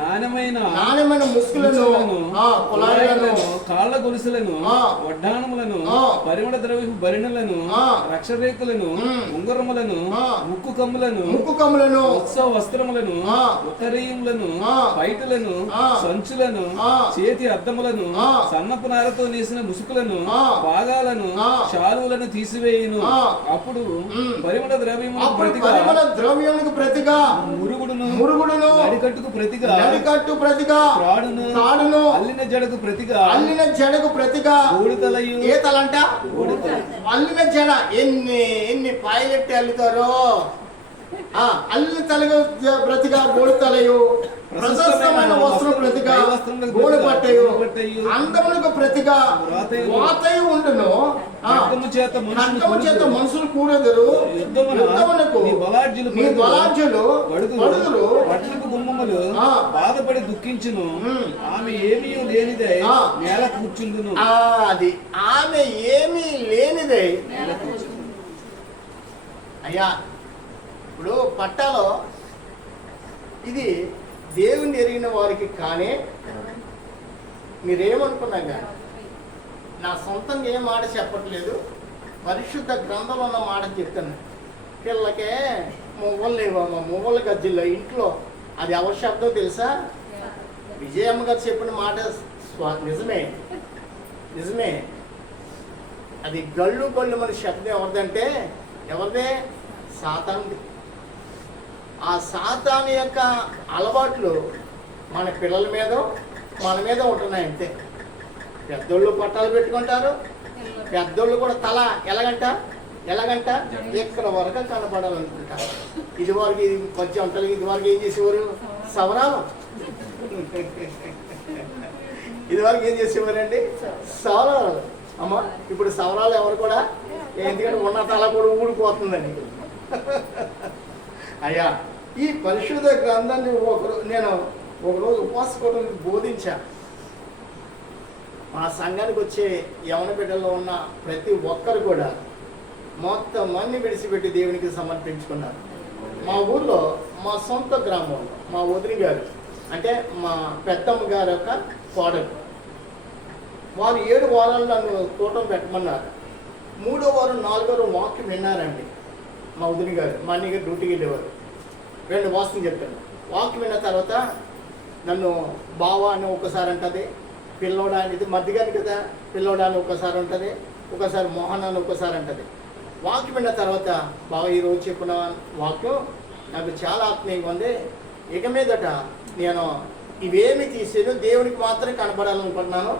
నాణ్యమైన ముసుగులను, కాళ్ళ గొలుసులను, వడ్డాణములను, పరిమళ ద్రవ్య భరిణులను, రక్షరేకులను, ఉంగరములను, ముక్కు కమ్ములను, ఉత్సవ వస్త్రములను, ఉత్తరీయములను, పైటలను, సంచులను, చేతి అద్దములను, సన్నపు నారతో నేసిన ముసుకులను, పాగాలను, శాలువులను తీసివేయును. అప్పుడు పరిమళ ద్రవ్యములకు ప్రతిగా మురుగుడును, నడికట్టుకు ప్రతిగా త్రాడును, అల్లిన జడకు ప్రతిగా ఊడితలయు. ఏ తలంట? అల్లిన జడ. ఎన్ని పైలెట్ అల్లుతారో అల్లి తలగా బ్రతిగా గోడు తలయు, ప్రశస్తమైన వస్త్రం ప్రతిగా గోడు పట్టయు, అందములకు ప్రతిగా వాతయు ఉండును. ఖడ్గము చేత మనుషులు కూడెదరు, యుద్ధమునకు నీ బలాఢ్యులు పడుదురు. పట్టణపు గుమ్మములు బాధపడి దుఃఖించును, ఆమె ఏమీ లేనిదై నేల కూర్చుందును. అది ఆమె ఏమీ లేనిదై నేల కూర్చుందును. అయ్యా, ఇప్పుడు పట్టాలో ఇది దేవుని ఎరిగిన వారికి కానీ మీరేమనుకున్నా కానీ, నా సొంతంగా ఏ మాట చెప్పట్లేదు, పరిశుద్ధ గ్రంథంలో ఉన్న మాట చెప్తాను. పిల్లకే మువ్వలు లేవమ్మా, మువ్వల గజ్జిల్లో ఇంట్లో అది ఎవరి శబ్దం తెలుసా? విజయమ్మ గారు చెప్పిన మాట నిజమే నిజమే. అది గళ్ళు గళ్ళు మన శబ్దం ఎవరిదంటే ఎవరిదే? సాతానుది. ఆ సాతాను యొక్క అలవాట్లు మన పిల్లల మీద మన మీద ఉంటున్నాయి అంతే. పెద్దోళ్ళు పట్టాలు పెట్టుకుంటారు, పెద్దోళ్ళు కూడా తల ఎలాగంట ఎక్కడ వరకు కనపడాలనుకుంటారు. ఇది వరకు ఇది కొంచెం అంతలు, ఇది వరకు ఏం చేసేవారు? సవరాలు. ఇది వరకు ఏం చేసేవారండి? సవరాలు. అమ్మ ఇప్పుడు సవరాలు ఎవరు కూడా, ఎందుకంటే ఉన్న తల కూడా ఊడిపోతుందని. అయ్యా, ఈ పరిశుద్ధ గ్రంథాన్ని నేను ఒకరోజు ఉపవాస కూటమికి బోధించాను. మా సంఘానికి వచ్చే యవన బిడ్డల్లో ఉన్న ప్రతి ఒక్కరు కూడా మొత్తం మంది విడిచిపెట్టి దేవునికి సమర్పించుకున్నారు. మా ఊర్లో, మా సొంత గ్రామంలో మా వదిన గారు, అంటే మా పెద్దమ్మ గారి యొక్క కోడలు, వారు 7 వారాలు నన్ను కూటమి పెట్టమన్నారు. 3వ వారం 4వ వారం వాక్యం విన్నారండి. మా వదిన గారు, మా అన్నయ్య గారు డ్యూటీకి వెళ్ళేవారు. 2 వాస్తవం చెప్తాను. వాక్యం విన్న తర్వాత నన్ను బావ అని ఒకసారి అంటుంది, పిల్లోడా అని, ఇది మధ్యగాని కదా, పిల్లోడా అని ఒకసారి ఉంటుంది, ఒకసారి మోహన్ అని ఒకసారి అంటుంది. వాక్యం విన్న తర్వాత, బావ ఈరోజు చెప్పిన వాక్యం నాకు చాలా ఆత్మీయంగా ఉంది, ఇక మీదట నేను ఇవేమి తీసేను, దేవునికి మాత్రం కనపడాలనుకుంటున్నాను.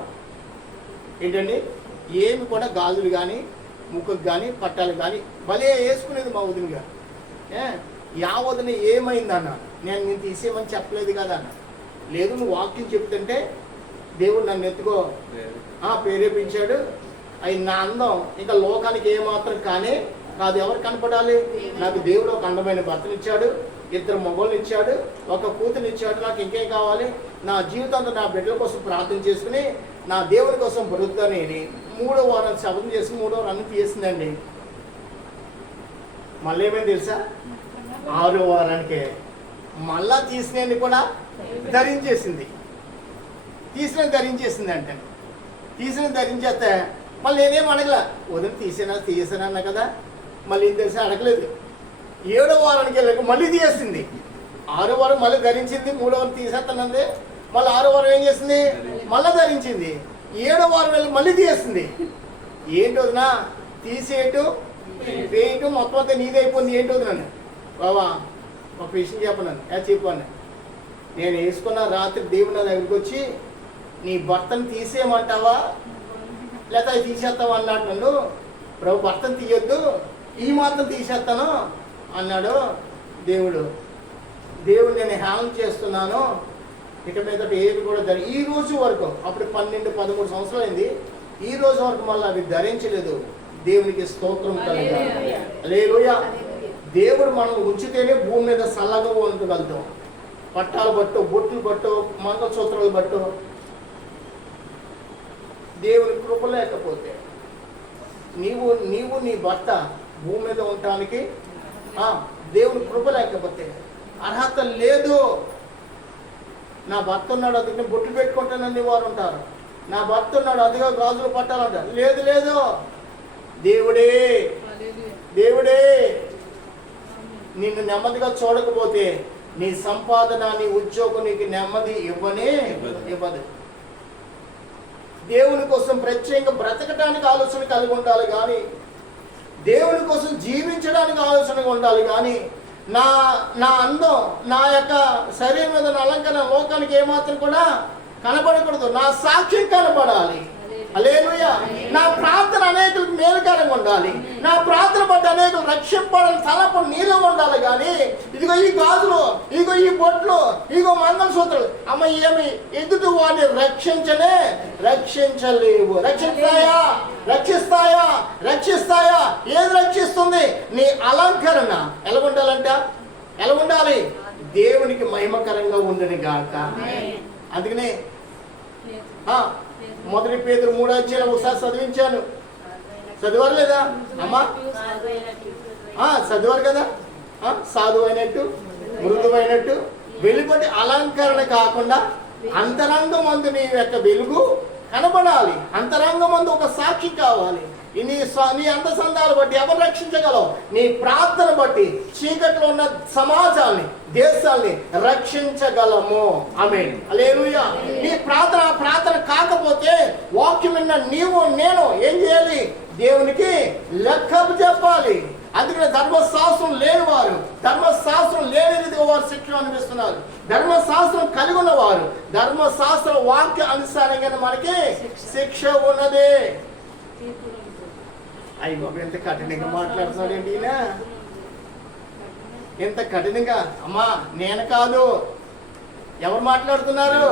ఏంటండి, ఏమి కూడా గాజులు కానీ ముక్కుకు కానీ పట్టాలు కానీ భలే వేసుకునేది మా వదిన గారు. యా వదిన ఏమైందన్న, నేను తీసేయమని చెప్పలేదు కదా అన్న. లేదు, నువ్వు వాక్యం చెప్తుంటే దేవుడు నన్ను ఎత్తుకో ప్రేరేపించాడు. అవి నా అందం ఇంకా లోకానికి ఏమాత్రం కానీ కాదు. ఎవరు కనపడాలి? నాకు దేవుడు ఒక అందమైన భర్తనిచ్చాడు, 2 మగవాళ్ళు ఇచ్చాడు, ఒక కూతురునిచ్చాడు. నాకు ఇంకేం కావాలి? నా జీవితంలో నా బిడ్డల కోసం ప్రార్థన చేసుకుని నా దేవుడి కోసం బ్రతుకుతాను. 3వ వారం శబ్దం చేసి 3వ వారాన్ని తీసిందండి. మళ్ళీ ఏమైంది తెలుసా? 6వ వారానికే మళ్ళా తీసినవి కూడా ధరించేసింది. ధరించేసింది అంటే ధరించేస్తే మళ్ళీ నేనేం అడగల, వదిలి తీసేనా అన్నా కదా. మళ్ళీ ఏం తెలిసి అడగలేదు. 7వ వారానికి వెళ్ళక మళ్ళీ తీసేసింది. 6వ వారం మళ్ళీ ధరించింది, 3వ వారం తీసేస్తానంది. మళ్ళీ 6వ వారం ఏం చేసింది? మళ్ళీ ధరించింది. 7వ వారం వెళ్ళి మళ్ళీ తీసేసింది. ఏంటి వదినా తీసేయటం వేయటం మొత్తం అంతా నీదైపోయింది, ఏంటి వదినాను? బాబా ఒక విషయం చెప్పన్నాను. చెప్పాను, నేను వేసుకున్న రాత్రి దేవుడు నా దగ్గరికి వచ్చి, నీ భర్తను తీసేయమంటావా లేకపోతే అది తీసేస్తావా అన్నాడు నన్ను. ప్రభు, భర్తను తీయొద్దు, ఈ మాత్రం తీసేస్తాను అన్నాడు దేవుడు. నేను హేళన చేస్తున్నాను, ఇక మీద ఏది కూడా ఈ రోజు వరకు, అప్పుడు 12-13 సంవత్సరాలు అయింది, ఈ రోజు వరకు మళ్ళీ అవి ధరించలేదు. దేవునికి స్తోత్రం కలుగుతుంది. హల్లెలూయా. దేవుడు మనం ఉంచితేనే భూమి మీద చల్లగా ఉండగలుగుతాం. పట్టాలు బట్టు, బొట్లు బట్టు, మంగళసూత్రాలు బట్టు దేవుని కృప లేకపోతే నీవు నీ భర్త భూమి మీద ఉండటానికి దేవుని కృప లేకపోతే అర్హత లేదు. నా భర్త ఉన్నాడు, అందుకని బొట్లు పెట్టుకుంటానని వారు ఉంటారు. నా భర్త ఉన్నాడు, అదిగా గాజులు పట్టాలంటారు. లేదు, దేవుడే నిన్ను నెమ్మదిగా చూడకపోతే నీ సంపాదన, నీ ఉద్యోగం నీకు నెమ్మది ఇవ్వదు. దేవుని కోసం ప్రత్యేకంగా బ్రతకడానికి ఆలోచన కలిగి ఉండాలి కానీ, దేవుని కోసం జీవించడానికి ఆలోచనగా ఉండాలి కానీ, నా అందం, నా యొక్క శరీరం మీద అలంకరణ లోకానికి ఏమాత్రం కూడా కనబడకూడదు. నా సాక్ష్యం కనబడాలి. హల్లెలూయా. నా ప్రార్థన అనేకులకు మేలుకరంగా ఉండాలి. నా ప్రార్థన బట్టి అనేకులు రక్షింపడాలని తలపు నీళ్ళు ఉండాలి. కానీ ఇదిగో ఈ గాజులు, ఇదిగో ఈ బొట్లు, ఇదిగో మంగళసూత్రాలు అమ్మ ఏమి ఎదుటి వాడిని రక్షించలేవు. రక్షిస్తాయా? ఏది రక్షిస్తుంది? నీ అలంకరణ ఎలా ఉండాలి? దేవునికి మహిమకరంగా ఉండని గాక. అందుకనే మొదటి పేతురు 3 ఒకసారి చదివించాను. చదివారు లేదా అమ్మా? చదివారు కదా. సాధువు అయినట్టు, మృదువైనట్టు, వెలుపటి అలంకరణ కాకుండా అంతరంగమందు నీ యొక్క వెలుగు కనబడాలి. అంతరంగమందు ఒక సాక్షి కావాలి. నీ అందసందాలు బట్టి ఎవరు రక్షించగలవు? నీ ప్రార్థన బట్టి చీకట్లో ఉన్న సమాజాన్ని, దేశాన్ని రక్షించగలము. ఆమేన్. హల్లెలూయా. నీ ప్రార్థన కాకపోతే వాక్యం విన్న నీవు నేను ఏం చేయాలి? దేవునికి లెక్క చెప్పాలి. అందుకని ధర్మశాస్త్రం లేని వారు, ధర్మశాస్త్రం లేని రీతిగా వారు శిక్ష అనిపిస్తున్నారు. ధర్మశాస్త్రం కలిగి ఉన్నవారు ధర్మశాస్త్ర వాక్య అనుసారంగా మనకి శిక్ష ఉన్నది. అయ్యి బాబు ఎంత కఠినంగా మాట్లాడుతున్నాడు ఏంటి ఈయన? ఎంత కఠినంగా. అమ్మా నేను కాదు, ఎవరు మాట్లాడుతున్నారు?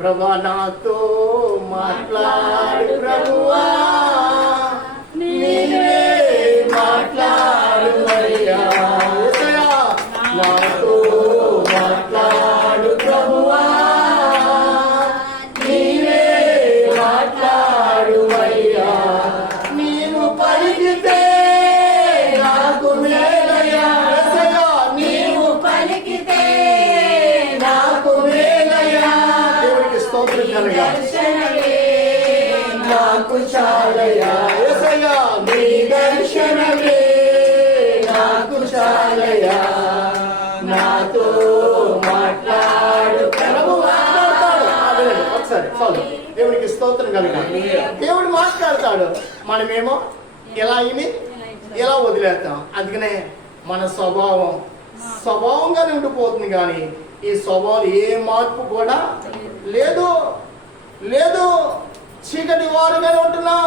ప్రభువా నాతో మాట్లాడు, ప్రభువా నీవే మాట్లాడుమయ్యా, నాతో మాట్లాడు ప్రభువా నీవే మాట్లాడుమయ్యా, నీవు పలికితే నాకు మేలయ్యా, నీవు పలికితే నాకు మేలయ్యా. దేవునికి స్తోత్రం కలుగా. నాకు చాలయ్యా యేసయ్యా, నీ దర్శనమే నాకు చాలయ్యా, నాతో మాట్లాడు ప్రభువా. ఒకసారి చాలు. దేవునికి స్తోత్రం కలుగా. దేవుడు మాట్లాడతాడు, మనమేమో ఇలా ఇని ఇలా వదిలేస్తాం. అందుకనే మన స్వభావంగానే ఉండిపోతుంది. కానీ ఈ స్వభావం ఏ మార్పు కూడా లేదు. చీకటి వారుగానే ఉంటున్నాం.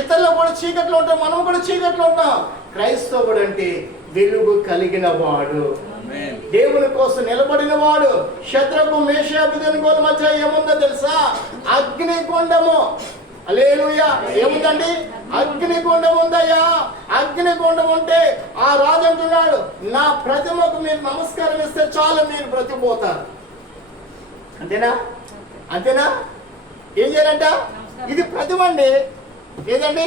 ఇతరులు కూడా చీకట్లో ఉంటాం, మనం కూడా చీకట్లో ఉంటాం. క్రైస్తవుడు అంటే వెలుగు కలిగిన వాడు, దేవుని కోసం నిలబడిన వాడు. శత్రుకు మేషాభిధనుగోల మధ్య ఏముందో తెలుసా? అగ్నిగుండము. హల్లెలూయా. ఏముందండి? అగ్నిగుండం ఉందయ్యా. అగ్నిగుండం ఉంటే ఆ రాజు అంటున్నాడు, నా ప్రతిమకు మీరు నమస్కారం ఇస్తే చాలు, మీరు బ్రతికిపోతారు. అంతేనా? ఏం చేయాలంట? ఇది ప్రతిమ అండి. ఏదండి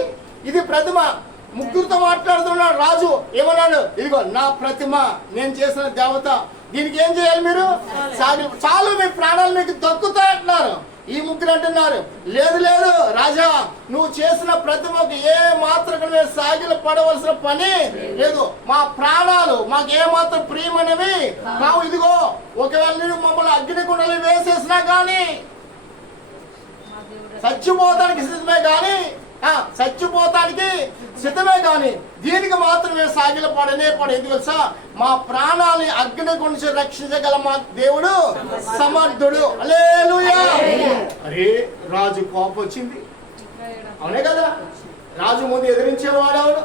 ఇది? ప్రతిమ. ముగ్గురితో మాట్లాడుతున్నాడు రాజు. ఏమన్నాడు? ఇదిగో నా ప్రతిమ, నేను చేసిన దేవత, దీనికి ఏం చేయాలి మీరు? చాలు, మీ ప్రాణాలు మీకు దక్కుతాయంటున్నారు. ఈ ముగ్గురు అంటున్నారు, లేదు రాజా, నువ్వు చేసిన ప్రతిమకు ఏ మాత్రం సాగిలు పడవలసిన పని లేదు. మా ప్రాణాలు మాకు ఏ మాత్రం ప్రియమనేవి కావు. ఇదిగో ఒకవేళ నువ్వు మమ్మల్ని అగ్నిగుండలు వేసేసినా కానీ చచ్చిపోతానికి సిద్ధమే కానీ దీనికి మాత్రమే సాగిల పడనే పడు. ఎందుకు తెలుసా? మా ప్రాణాలని అగ్ని గురించి రక్షించగల మా దేవుడు సమర్థుడు. హల్లెలూయా. అరే రాజు కోపం వచ్చింది, అవునే కదా? రాజు ముందు ఎదిరించేవాడెవడు?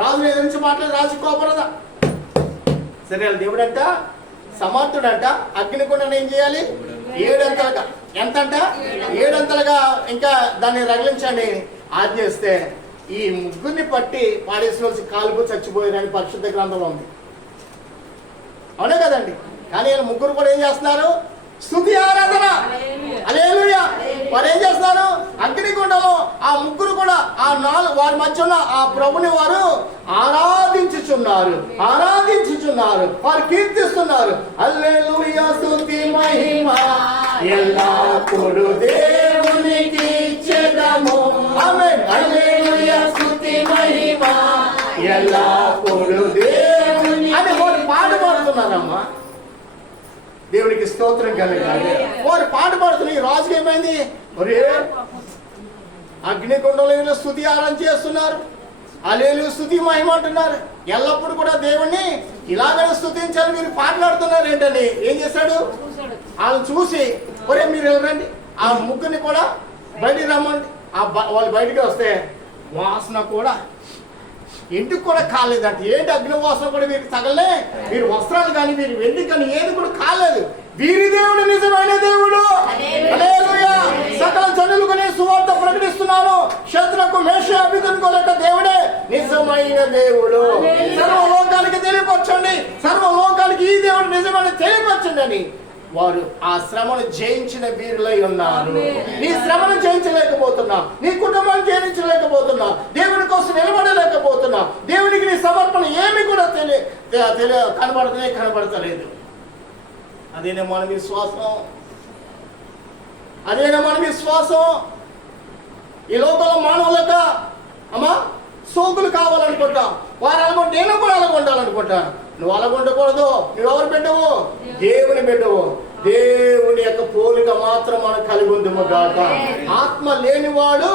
రాజుని ఎదిరించి మాట్లాడి రాజు కోపరదా? సరే, దేవుడు అంట సమర్థుడంట. అగ్నిగుండను ఏం చేయాలి? 7 అంతలుగా. ఎంతంట? 7 అంతలుగా ఇంకా దాన్ని రగిలించండి ఆజ్ఞేస్తే ఈ ముగ్గురిని పట్టి పాడేసిన కాలుపు చచ్చిపోయారని పరిశుద్ధ గ్రంథంలో ఉంది. అవునే కదండి? కానీ వీళ్ళు ముగ్గురు కూడా ఏం చేస్తున్నారు? స్తుతి ఆరాధన. హల్లెలూయా. వారు ఏం చేస్తున్నారు? అగ్నిగుండంలో ఆ ముగ్గురు కూడా వారి మధ్య ఉన్న ఆ ప్రభుని వారు ఆరాధించుచున్నారు, వారు కీర్తిస్తున్నారు. హల్లెలూయా, స్తుతి మహిమ ఎల్లప్పుడూ దేవునికి ఇచ్చెదము. ఆమేన్. హల్లెలూయా, స్తుతి మహిమ ఎల్లప్పుడూ దేవునికి అని వారు పాట పాడుతున్నారమ్మా. దేవునికి స్తోత్రం కలగాలి. వారు పాట పాడుతున్న ఈ రాజుకి ఏమైంది? ఒరే అగ్నిగుండంలో స్తుతి ఆరాధన చేస్తున్నారు, హల్లెలూయా స్తుతి మహిమ అంటున్నారు. ఎల్లప్పుడు కూడా దేవుణ్ణి ఇలాగనే స్తుతించాలి, మీరు పాటలాడుతున్నారు ఏంటని ఏం చేశాడు? వాళ్ళని చూసి ఒరే మీరు వెళ్ళరండి, ఆ ముగ్గురిని కూడా బయటికి రమ్మండి, వాళ్ళు బయటికి వస్తే వాసన కూడా ఇంటికి కూడా కాలేదంట. ఏంటి అగ్ని వాసన కూడా వీరికి తగలే, వీరి వస్త్రాలు కానీ వీరి వెండి కానీ ఏది కూడా కాలేదు. వీరి దేవుడు నిజమైన దేవుడు. హల్లెలూయా. సకల జనులకు నేను సువార్త ప్రకటిస్తున్నాను. శత్రులకు మేష అభిధనుకోలేక దేవుడే నిజమైన దేవుడు. సర్వలోకానికి తెలియపరచండి, సర్వలోకానికి ఈ దేవుడు నిజమైన తెలియపరచండి అని వారు ఆ శ్రమను జయించిన వీరులై ఉన్నారు. నీ శ్రమను జయించలేకపోతున్నా, నీ కుటుంబాన్ని జయించలేకపోతున్నా, దేవుని కోసం నిలబడలేకపోతున్నా, దేవునికి నీ సమర్పణ ఏమి కూడా కనబడతలేదు. అదేనా మన విశ్వాసం? అదేనా మన విశ్వాసం? ఈ లోకంలో మానవులక అమ్మా సోకులు కావాలనుకుంటా, వారు అలాగొంటే నేను కూడా అలాగొండాలనుకుంటా. నువ్వు అలాగొండకూడదు. నువ్వు ఎవరు బిడ్డవు? దేవుని బిడ్డవు. దేవుని యొక్క పోలిక మాత్రం మనం కలిగి ఉందము గాక. ఆత్మ లేనివాడు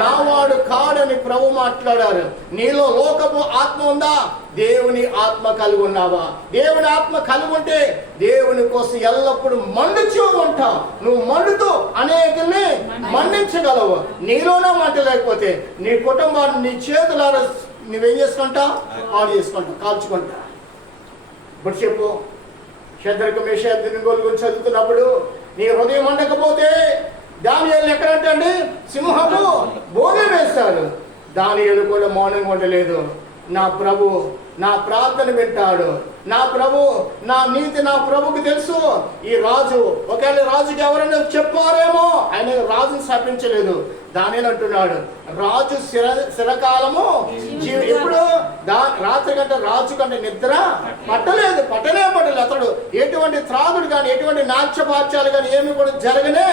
నావాడు కాడని ప్రభు మాట్లాడారు. నీలో లోకపు ఆత్మ ఉందా? దేవుని ఆత్మ కలిగి ఉన్నావా? దేవుని ఆత్మ కలిగి ఉంటే దేవుని కోసం ఎల్లప్పుడూ మండుచూ ఉంటావు. నువ్వు మండుతూ అనేకుల్ని మండించగలవు. నీలోనే మంట లేకపోతే నీ కుటుంబాన్ని నీ చేతులారా నువ్వేం చేసుకుంటావు? పాడు చేసుకుంటావు, కాల్చుకుంటా. ఇప్పుడు చెప్పు, శద్రకు మేషకు అబేద్నెగోల గురించి చదువుతున్నప్పుడు నీ హృదయం మండకపోతే దానియేలు ఎక్కడంటండి సింహము బోధ వేస్తాడు. దానియేలు కూడా మౌనంగా ఉండలేదు. నా ప్రభు నా ప్రార్థన వింటాడు. నా ప్రభు నా నీతి నా ప్రభుకి తెలుసు. ఈ రాజు ఒకవేళ రాజుకి ఎవరైనా చెప్పారేమో, ఆయన రాజుని శపించలేదు. దానియేలు అంటున్నాడు, రాజు శిరకాలము ఎప్పుడు రాత్రి కంటే రాజు కంటే నిద్ర పట్టలేదు. అతడు ఎటువంటి త్రాగుడు కానీ ఎటువంటి నాట్యపాత్యాలు కానీ ఏమి కూడా జరగనే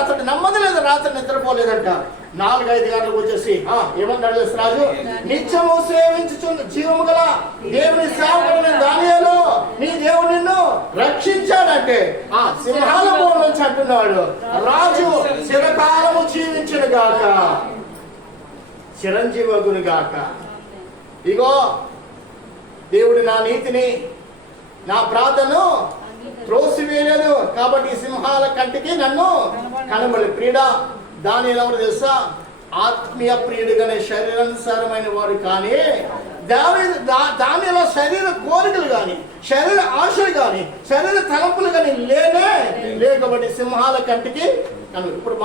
అతడు నమ్మదలేదు. రాత్రి నిద్రపోలేదంట. 4-5 గంటలకు వచ్చేసి ఏమన్నాడు రాజు? నిత్యము సేవించుచున్న జీవము గల దేవుని సేవకుడైన దానియేలు, నీ దేవుడు నిన్ను రక్షించాడంటే ఆ సింహాల బోన్ నుంచి అంటున్నాడు, రాజు చిరకాలము జీవించును గాక, చిరంజీవగును గాక. ఇగో దేవుడు నా నీతిని నా ప్రార్థనను త్రోసివేయలేదు కాబట్టి సింహాల కంటికి నన్ను కనబడి. ప్రియుడా, దానియేలు ఎవరు తెలుసా? ఆత్మీయ ప్రియుడుగానే శరీరానుసారమైన వాడు. కానీ దానిలో శరీర కోరికలు కానీ శరీర ఆశలు కానీ శరీర తలంపులు కానీ లేకపోతే సింహాల కంటికి కను. ఇప్పుడు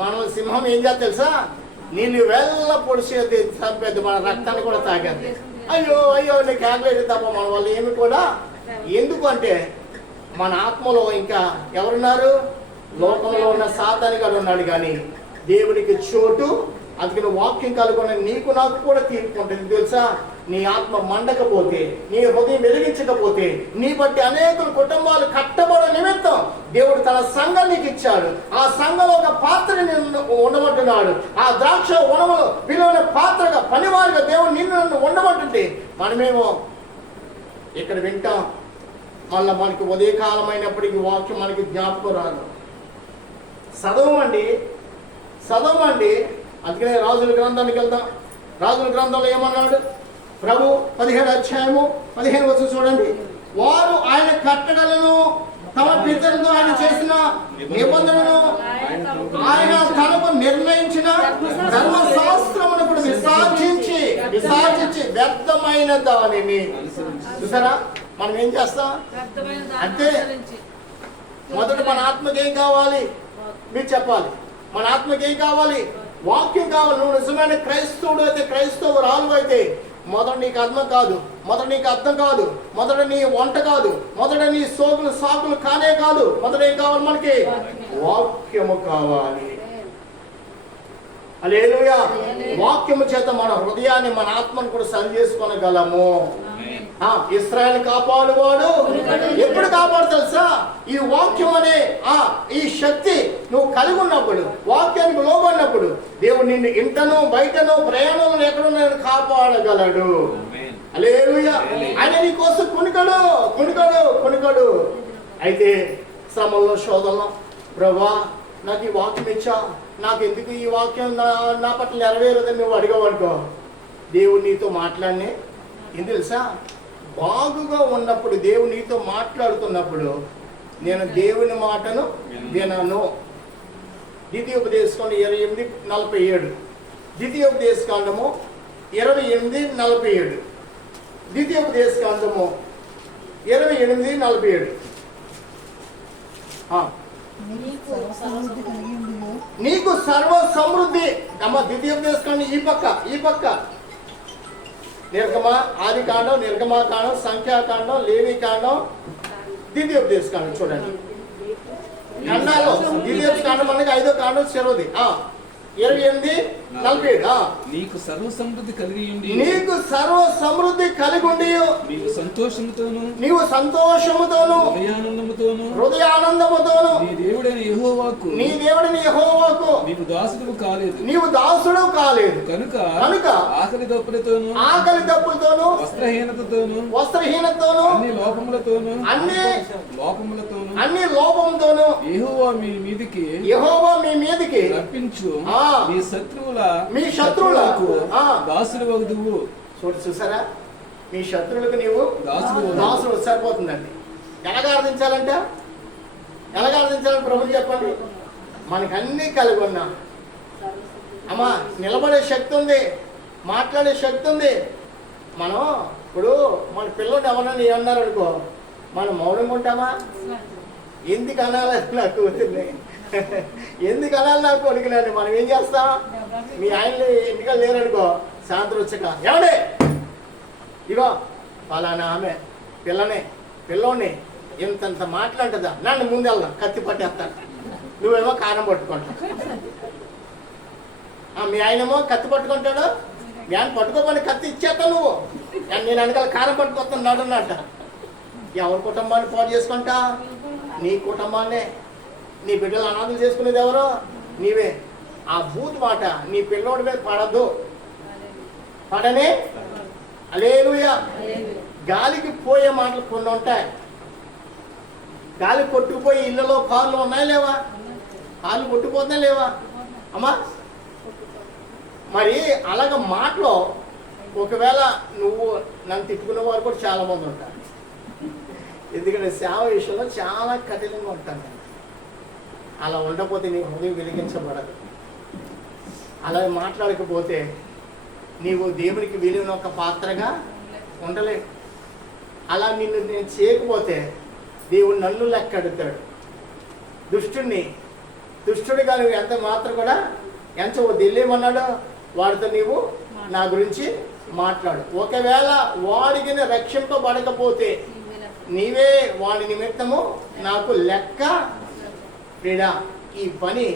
మనం సింహం ఏం చేస్తా తెలుసా? నేను వెళ్ళ పొడిచేది చంపేది, మన రక్తాన్ని కూడా తాగేది. అయ్యో నీకు ఆగలేదు తప్ప మన వాళ్ళు ఏమి కూడా. ఎందుకు అంటే మన ఆత్మలో ఇంకా ఎవరున్నారు? లోకంలో ఉన్న సాతానుగాడు ఉన్నాడు. కానీ దేవునికి చోటు, అందుకని వాక్యం కలుగుని నీకు నాకు కూడా తీర్పు ఉంటుంది తెలుసా? నీ ఆత్మ మండకపోతే, నీ హృదయం వెలిగించకపోతే, నీ బట్టి అనేక కుటుంబాలు కట్టబడ నిమిత్తం దేవుడు తన సంఘం నీకు ఇచ్చాడు. ఆ సంఘంలో ఒక పాత్రని ఉండమంటున్నాడు. ఆ ద్రాక్ష వనములు పిలువైన పాత్రగా పనివారిగా దేవుడు నిన్ను ఉండమంటుంది. మనమేమో ఇక్కడ వింటాం, మళ్ళీ మనకి ఉదయకాలం అయినప్పటికీ వాక్యం మనకి జ్ఞాపకం రాదు. చదవమండి. అందుకనే రాజుల గ్రంథానికి వెళ్దాం. రాజుల గ్రంథంలో ఏమన్నాడు ప్రభు? 17వ అధ్యాయము 15వ వచనం చూడండి. వారు ఆయన కట్టడలను తమ పితరులతో ఆయన చేసిన నిబంధనను ఆయన తనకు నిర్ణయించిన ధర్మశాస్త్రమును కూడా విసర్జించి వ్యర్థమైన దానిని. చూసారా, మనం ఏం చేస్తాం అంటే మొదట మన ఆత్మకి ఏం కావాలి మీరు చెప్పాలి. మన ఆత్మకి ఏం కావాలి? వాక్యం కావాలి. నువ్వు నిజమైన క్రైస్తవుడు అయితే, క్రైస్తవురాలు అయితే మొదట నీకు అర్థం కాదు, మొదట నీకు అర్థం కాదు, మొదట నీ వంట కాదు, మొదట నీ సాకులు కానే కాదు. మొదట ఏం కావాలి? మనకి వాక్యము కావాలి. హల్లెలూయా. వాక్యము చేత మన హృదయాన్ని మన ఆత్మను కూడా సరి చేసుకోనగలము. ఇశ్రాయేలు కాపాడువాడు ఎప్పుడు కాపాడు తెలుసా? ఈ వాక్యం అనే ఈ శక్తి నువ్వు కలిగి ఉన్నప్పుడు, వాక్యానికి లోబడినప్పుడు దేవుడు నిన్ను ఇంటను బయటను ప్రయాణంలో ఎక్కడున్నా కాపాడగలడు. హల్లెలూయా. ఆయన నీ కోసం కొనుకడు. అయితే శ్రమల్లో శోధనలో ప్రభా నాకు ఈ వాక్యం ఇచ్చా, నాకు ఎందుకు ఈ వాక్యం నా పట్ల నెరవేరదని నువ్వు అడిగవనుకో, దేవుడు నీతో మాట్లాడినే ఏం తెలుసా? బాగుగా ఉన్నప్పుడు దేవుడు నీతో మాట్లాడుతున్నప్పుడు నేను దేవుని మాటను వినను. ద్వితీయోపదేశకాండం 28:47. ద్వితీయోపదేశకాండము 28:47. ద్వితీయోపదేశకాండము 28:47. నీకు సర్వ సమృద్ధి అమ్మ. ద్వితీయోపదేశకాండం ఈ పక్క నిర్గమ, ఆది కాండం, నిర్గమాకాండం, సంఖ్యాకాండం, లేవికాండం, ద్వితీయోపదేశకాండం. చూడండి ఖండాలు. ద్వితీయోపదేశకాండం మనకి 5వ కాండం చివరిది. 28:47. నీకు సర్వ సమృద్ధి కలిగి ఉండి, నీకు సర్వ సమృద్ధి కలిగి ఉండి, నీవు సంతోషముతోను హృదయానందముతోను నీ దేవుడైన యెహోవాకు నీవు దాసుడు కాలేదు, కనుక ఆకలి దప్పులతోను వస్త్రహీనతతోను అన్ని లోపములతోను అన్ని లోపముతోను యెహోవా మీ మీదికి రప్పించు మీ శత్రువులకు దాసుడు వగుదువు. చూసారా, మీ శత్రువులకు నీవు దాసుడు. సరిపోతుందండి. ఎలాగ ఆరాధించాలంటే ప్రభుత్వం చెప్పండి. మనకు అన్నీ కలిగి ఉన్నా అమ్మా, నిలబడే శక్తి ఉంది, మాట్లాడే శక్తి ఉంది. మనం ఇప్పుడు మన పిల్లలు ఎవరన్నా ఏమన్నారు అనుకో, మనం మౌనంగా ఉంటామా? ఎందుకు అనాలి నా కూతుర్ని, ఎందుకు అనాలి నా కొడుకునండి? మనం ఏం చేస్తాం? మీ ఆయనలు ఎన్నికలు లేరనుకో, సాయంత్రం వచ్చాక ఏమండే ఇగో ఫలానా ఆమె పిల్లోని ఇంతంత మాట్లాంటదా, నన్ను ముందెళ్దాం, కత్తి పట్టేస్తాను, నువ్వేమో కారం పట్టుకుంటావు. మీ ఆయనేమో కత్తి పట్టుకుంటాడు, మీ ఆయన పట్టుకోమని కత్తి ఇచ్చేస్తావు నువ్వు. నేను వెనకాల కారం పట్టుకొస్తున్నాడు అన్నట్ట. ఎవరి కుటుంబాన్ని పాడు చేసుకుంటా? నీ కుటుంబాన్నే. నీ బిడ్డలు అనాథలు చేసుకునేది ఎవరో? నీవే. ఆ బూత్ మాట నీ పిల్లోడి మీద పడనే. హల్లెలూయా. గాలికి పోయే మాటలు కొన్ని ఉంటాయి. గాలి కొట్టుకుపోయి ఇళ్ళలో కార్లు ఉన్నాయా లేవా? కార్లు కొట్టుకుపోతున్నాయి లేవా అమ్మా? మరి అలాగ మాటలో ఒకవేళ నువ్వు నన్ను తిట్టుకునే వారు కూడా చాలా మంది ఉంటారు. ఎందుకంటే సేవ విషయంలో చాలా కఠినంగా ఉంటాను. అలా ఉండకపోతే నీ హృదయం వెలిగించబడదు. అలా మాట్లాడకపోతే నీవు దేవునికి విలువైన ఒక పాత్రగా ఉండలేవు. అలా నేను చేయకపోతే దేవుడు నన్ను లెక్కెడతాడు. దుష్టుడిగా నువ్వు ఎంత మాత్రం కూడా ఎంచవద్దు. వెళ్ళేమన్నాడు, వాడితో నీవు నా గురించి మాట్లాడు. ఒకవేళ వాడికి రక్షింపబడకపోతే నీవే వాడి నిమిత్తము నాకు లెక్క. ప్రియుడా, ఈ పని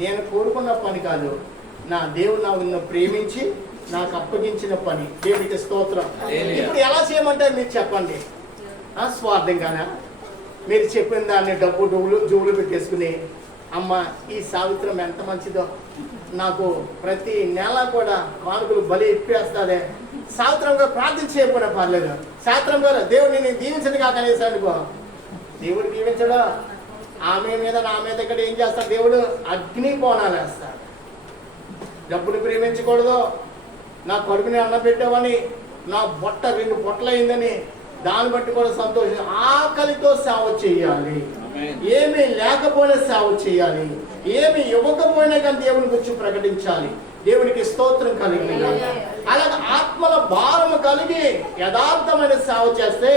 నేను కోరుకున్న పని కాదు, నా దేవుడు నన్ను ప్రేమించి నాకు అప్పగించిన పని. దేవుడికి స్తోత్రం. ఇప్పుడు ఎలా చేయమంటే మీరు చెప్పండి. స్వార్థంగానా? మీరు చెప్పిన దాన్ని డబ్బు జోబులు పెట్టేసుకుని, అమ్మ ఈ సావిత్రం ఎంత మంచిదో, నాకు ప్రతి నెల కూడా కానుకలు బలి ఇప్పేస్తాదే, సావిత్రం గారు ప్రార్థన చేయకపోయినా పర్లేదు, సావిత్రం గారు దేవుడు నేను దీవించండి కాక అనేసి అనుకో, దేవుడు దీవించడా? ఆమె మీద నా మీద ఇక్కడ ఏం చేస్తాడు దేవుడు? అగ్ని కోణాలు వేస్తాడు. డబ్బుని ప్రేమించకూడదు. నా కడుపుని అన్న పెట్టావని, నా బొట్ట 2 పొట్టలు అయిందని దాన్ని బట్టి కూడా సంతోషం. ఆకలితో సేవ చేయాలి, ఏమీ లేకపోయినా సేవ చేయాలి, ఏమి ఇవ్వకపోయినా కానీ దేవుని గురించి ప్రకటించాలి. దేవునికి స్తోత్రం కలిగి అలాగే ఆత్మల భారము కలిగి యథార్థమైన సేవ చేస్తే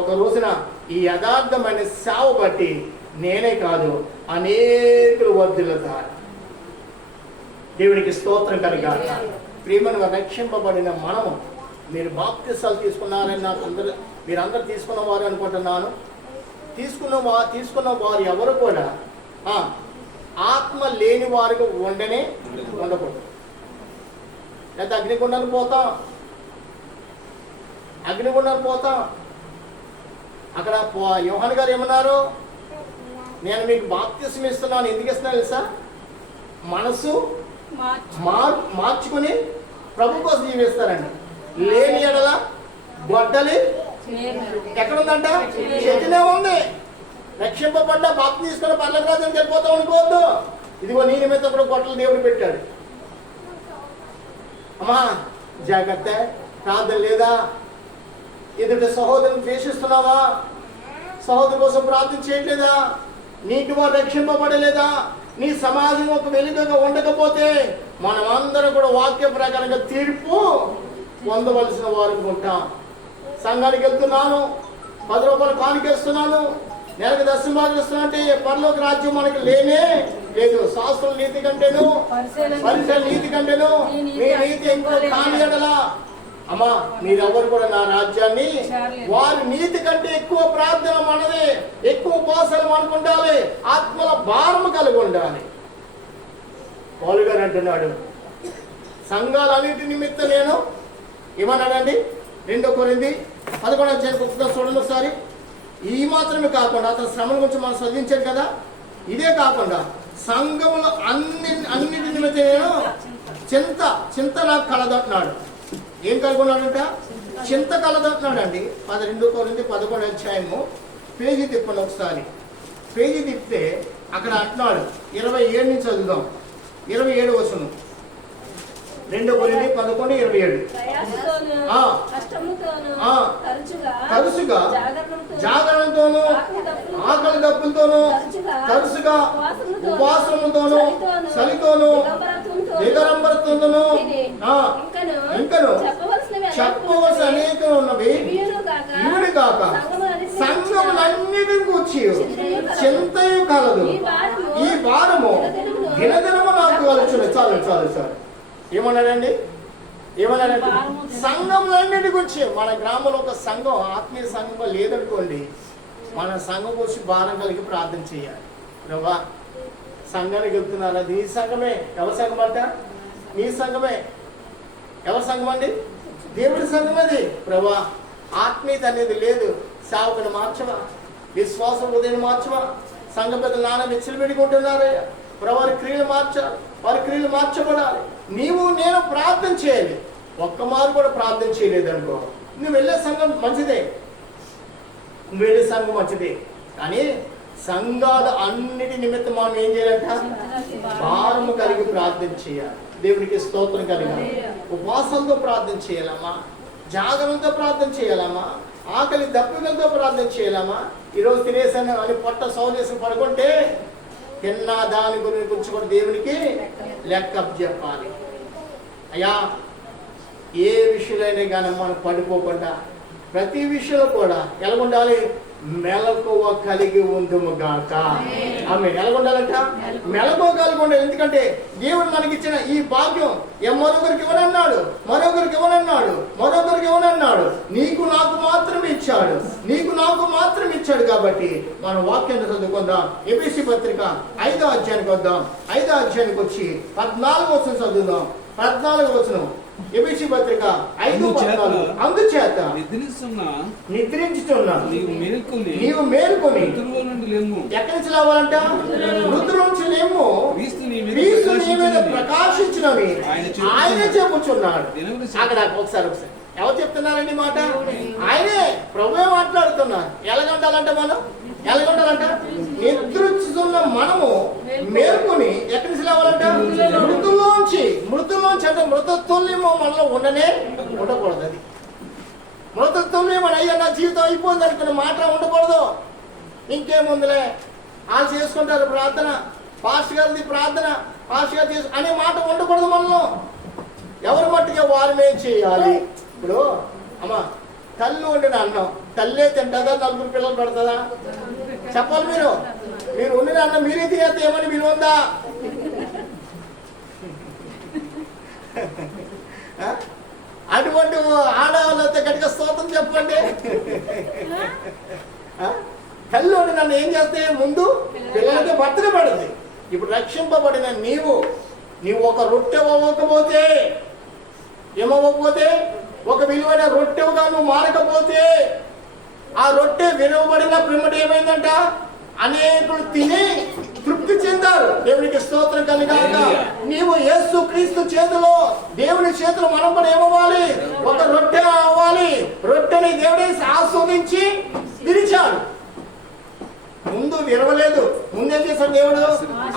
ఒక రోజున ఈ యథార్థమైన సేవ బట్టి నేనే కాదు అనేకులు వర్ధిల్లుతారు. దేవునికి స్తోత్రం కలిగాక. ప్రియమైన రక్షింపబడిన మనము, మీరు బాప్తిసాలు తీసుకున్నారని మీరందరూ తీసుకున్న వారు అనుకుంటున్నాను. తీసుకున్న వారు ఎవరు కూడా ఆత్మ లేని వారికి ఉండకూడదు. లేదా అగ్నిగుండాలు పోతాం. అక్కడ యోహాను గారు ఏమన్నారు? నేను మీకు బాప్తిసం ఇస్తున్నాను. ఎందుకు ఇస్తున్నాను తెలుసా? మనసు మార్చుకుని ప్రభు కోసం జీవిస్తారండి. లేని ఎడల గొడ్డలి ఎక్కడుందంట? చేతిలో ఉంది. రక్షింపబడ్డ బాప్తి తీసుకున్న పర్లకు రాజని వెళ్ళిపోతాం అనుకోవద్దు. ఇదిగో నీ నిమిత్తం కూడా గొడ్డలు దేవుడు పెట్టాడు. అమ్మా జాగ్రత్త. ప్రార్థన లేదా? ఎదుటి సహోదరుని ద్వేషిస్తున్నావా? సహోదరు కోసం ప్రార్థన చేయట్లేదా? నీకు వారు రక్షింపబడలేదా? నీ సమాజం ఒక వెలుగుగా ఉండకపోతే మనమందరం కూడా వాక్య ప్రకారంగా తీర్పు పొందవలసిన వారు ఉంటాం. సంఘానికి వెళ్తున్నాను, 10 రూపాయలు కానుకేస్తున్నాను, నెలకు దశమాలు ఇస్తున్నా అంటే పరలోక రాజ్యం మనకి లేనే లేదు. శాస్త్రం నీతి కంటేను, పరిసర నీతి కంటేను మీ నీతి ఎక్కువ కాని ఎడలా అమ్మా మీరెవరు కూడా నా రాజ్యాన్ని, వారి నీతి కంటే ఎక్కువ ప్రార్థన మనది, ఎక్కువ ఉపవాసాలు మనకు ఉండాలి, ఆత్మల భారము కలిగి ఉండాలి. పౌలు గారు అంటున్నాడు, సంఘాలన్నిటి నిమిత్తం నేను ఏమన్నాడండి, 2 కొరింథీ 11 చూడండి ఒకసారి. ఈ మాత్రమే కాకుండా అతని శ్రమల గురించి మనం చదివించాడు కదా, ఇదే కాకుండా సంఘములో అన్నిటి నిమిత్తం నేను చింత నాకు కలదంటున్నాడు. ఏం కలుగున్నాడంట? చింత కలదంటున్నాడు అండి. 2 కొరింథీ 11 పేజీ తిప్పండి ఒకసారి. పేజీ తిప్పితే అక్కడ అంటున్నాడు 27 నుంచి చదువుదాం. 27 వచనం, 2 కొరింథీ 11:27. తరచుగా జాగరణతోనూ ఆకలి దప్పులతోనూ తరచుగా ఉపవాసముతోనూ చలితోనూ దిగరంబరతోనూ ఇంకను చెప్పవలసిన అనేక ఉన్నవి ఇవి కాక సంఘములన్నిటిని గూర్చి చింతయు కలదు. ఈ భారము దినదినము నాకు కలుచును. చాలు ఏమన్నాడండి? సంఘములన్నిటి గురించి. మన గ్రామంలో ఒక సంఘం, ఆత్మీయ సంఘం లేదనుకోండి, మన సంఘం గురించి భారం కలిగి ప్రార్థన చేయాలి. ప్రభా సంఘానికి వెళ్తున్నారు, అది నీ సంఘమే. ఎవరి సంఘం అంట? నీ సంఘమే. ఎవరి సంఘం అండి? దేవుడి సంఘం అది. ప్రభా ఆత్మీయత అనేది లేదు, సేవకుని మార్చవా, విశ్వాసం ఉదయం మార్చవా, సంఘ పెద్దలు నాన్న మెచ్చులు పెట్టుకుంటున్నారు. వారి క్రియలు మార్చబడాలి. నీవు నేను ప్రార్థన చేయాలి. ఒక్క మారు కూడా ప్రార్థన చేయలేదు అనుకో, నువ్వు వెళ్ళే సంఘం మంచిదే, కానీ సంఘాలు అన్నిటి నిమిత్తం మనం ఏం చేయాలంట? భారము కలిగి ప్రార్థన చేయాలి. దేవునికి స్తోత్రం కలిగాలి. ఉపవాసంతో ప్రార్థన చేయాలమ్మా, జాగరణతో ప్రార్థన చేయాలమ్మా, ఆకలి దప్పికలతో ప్రార్థన చేయాలమ్మా. ఈరోజు తినేసాను అని పొట్ట సౌలేసి పడుకుంటే తిన్నా దాని గురించి కూడా దేవునికి లెక్క చెప్పాలి. అయ్యా ఏ విషయంలో కానీ మనం పడిపోకుండా ప్రతి విషయంలో కూడా ఎలా ఉండాలి? మెలకువ కలిగి ఉందుము గాక. ఆమె ఎలా ఉండాలంట? మెలకువ కలిగి ఉండాలి. ఎందుకంటే దేవుడు మనకిచ్చిన ఈ భాగ్యం మరొకరికి ఇవ్వనన్నాడు. నీకు నాకు మాత్రం ఇచ్చాడు. కాబట్టి మనం వాక్యాన్ని చదువుకుందాం. ఎఫెసీ పత్రిక 5వ అధ్యాయానికి వద్దాం. 5వ అధ్యాయానికి వచ్చి 14వ వచనం చదువుదాం. 14వ వచనం ఎఫెసీ పత్రిక 5:14. అందుచేత నిద్రించుతున్నా నీవు మేలుకొని ఎక్కడి నుంచి లేవాలంట? మృతుల నుంచి లేము, క్రీస్తు నీ మీద ప్రకాశించునని ఆయన చెప్పుచున్నాడు. అక్కడ ఒకసారి ఎవరు చెప్తున్నారండి మాట? ఆయనే, ప్రభువే మాట్లాడుతున్నారు. ఎలాగంటాలంట? నిద్రించుతున్న మనము మేలుకొని ఎక్కడి నుంచి లేవాలంట? మృతుల్లోంచి అంటే మృతత్వంలో మనలో ఉండకూడదు. అది మృతత్వంలో మన అయ్యా నా జీవితం అయిపోయింది అనుకున్న మాట ఉండకూడదు. ఇంకేముందులే వాళ్ళు చేసుకుంటారు ప్రార్థన, పాస్టర్ గారిది ప్రార్థన, పాస్టర్ గారు చేసు అనే మాట ఉండకూడదు మనలో. ఎవరి మట్టుగా వారినే చేయాలి. ఇప్పుడు అమ్మా తల్లి వండిన అన్నం తల్లే తింటుందా? 4 పిల్లలు పెడుతుందా? చెప్పాలి. మీరు వండిన అన్నం మీరే తినేస్తే ఏమని విలువ ఉందా? అటువంటి ఆడవాళ్ళతో గట్టిగా స్తోత్రం చెప్పండి. తల్లి వండిన అన్నం ఏం చేస్తే ముందు పిల్లలకి భర్తగా పడుతుంది. ఇప్పుడు రక్షింపబడిన నీవు ఒక రొట్టె ఏమవ్వకపోతే, ఒక విలువైన రొట్టెగా నువ్వు మారకపోతే, ఆ రొట్టె విలువబడిన పిమ్మటి ఏమైందంట? అనేకులు తిని తృప్తి చెందారు. దేవునికి స్తోత్రం కలిగాక. నీవు యేసు క్రీస్తు చేతిలో, దేవుని చేతిలో మనం కూడా ఏమవ్వాలి? ఒక రొట్టె అవ్వాలి. రొట్టెని దేవుడే ఆస్వాదించి విరిచాడు. ముందు విరవలేదు, ముందేం చేశాడు? దేవుడు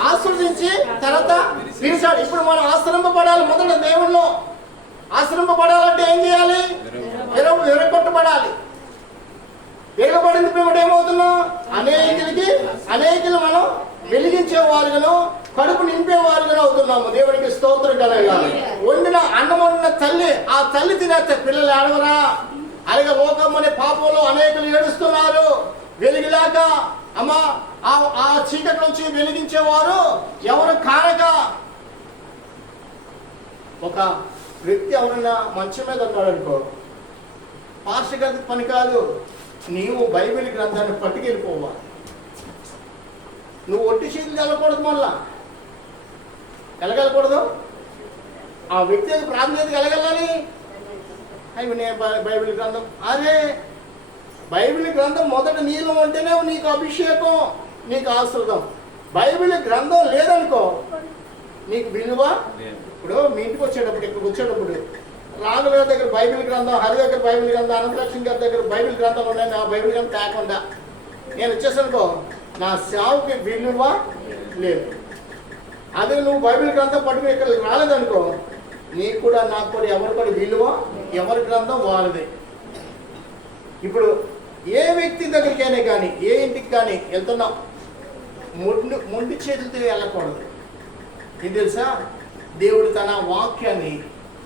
ఆస్వాదించి తర్వాత విరిచాడు. ఇప్పుడు మనం ఆశ్రయింపబడాలి. మొదట దేవుడిలో ఆశ్రయింపబడాలంటే ఏం చేయాలి? విరగొట్టబడాలి. విరగబడిన పిమ్మట ఏమవుతున్నాం? అనేకులు మనం వెలిగించే వారుగాను, కడుపు నింపేవారుగా అవుతున్నాము. దేవునికి స్తోత్రం కలగాలి. వండిన అన్నం వండిన తల్లి, ఆ తల్లి తినేస్తే పిల్లలు ఏడవరా? అలాగే లోకం అనే పాపంలో అనేకులు ఏడుస్తున్నారు. వెలుగులాక అమ్మా ఆ చీకటి నుంచి వెలిగించేవారు ఎవరు కానక. ఒక వ్యక్తి ఎవరన్నా మంచం మీద ఉన్నాడు అనుకో, పాస్టర్ గారికి పని కాదు, నీవు బైబిల్ గ్రంథాన్ని పట్టుకెళ్ళిపోవాలి. నువ్వు ఒట్టి చేతులు వెళ్ళకూడదు. మళ్ళా వెళ్ళగలకూడదు. ఆ వ్యక్తి ప్రార్థన వెళ్ళగలని అవి నేను బైబిల్ గ్రంథం, అరే బైబిల్ గ్రంథం మొదట నీలో ఉంటేనే నీకు అభిషేకం, నీకు ఆశ్రదం. బైబిల్ గ్రంథం లేదనుకో నీకు విలువ. ఇప్పుడు మీ ఇంటికి వచ్చేటప్పుడు, ఇక్కడికి వచ్చేటప్పుడు రాను గారి దగ్గర బైబిల్ గ్రంథం, హరి దగ్గర బైబిల్ గ్రంథం, అనంతలక్ష్మి గారి దగ్గర బైబిల్ గ్రంథాలు ఉన్నాయి. నా బైబిల్ గ్రంథం కాకుండా నేను వచ్చేసానుకో నా సేవకి విలువ లేదు. అదే నువ్వు బైబిల్ గ్రంథం పట్టుకుని ఇక్కడ రాలేదనుకో నీకు కూడా నాకు కూడా ఎవరు కూడా విలువ, ఎవరి గ్రంథం వారిదే. ఇప్పుడు ఏ వ్యక్తి దగ్గరికైనా కానీ, ఏ ఇంటికి కానీ వెళ్తున్నావు, మొండి చేతులతో వెళ్ళకూడదు. ఇది తెలుసా? దేవుడు తన వాక్యాన్ని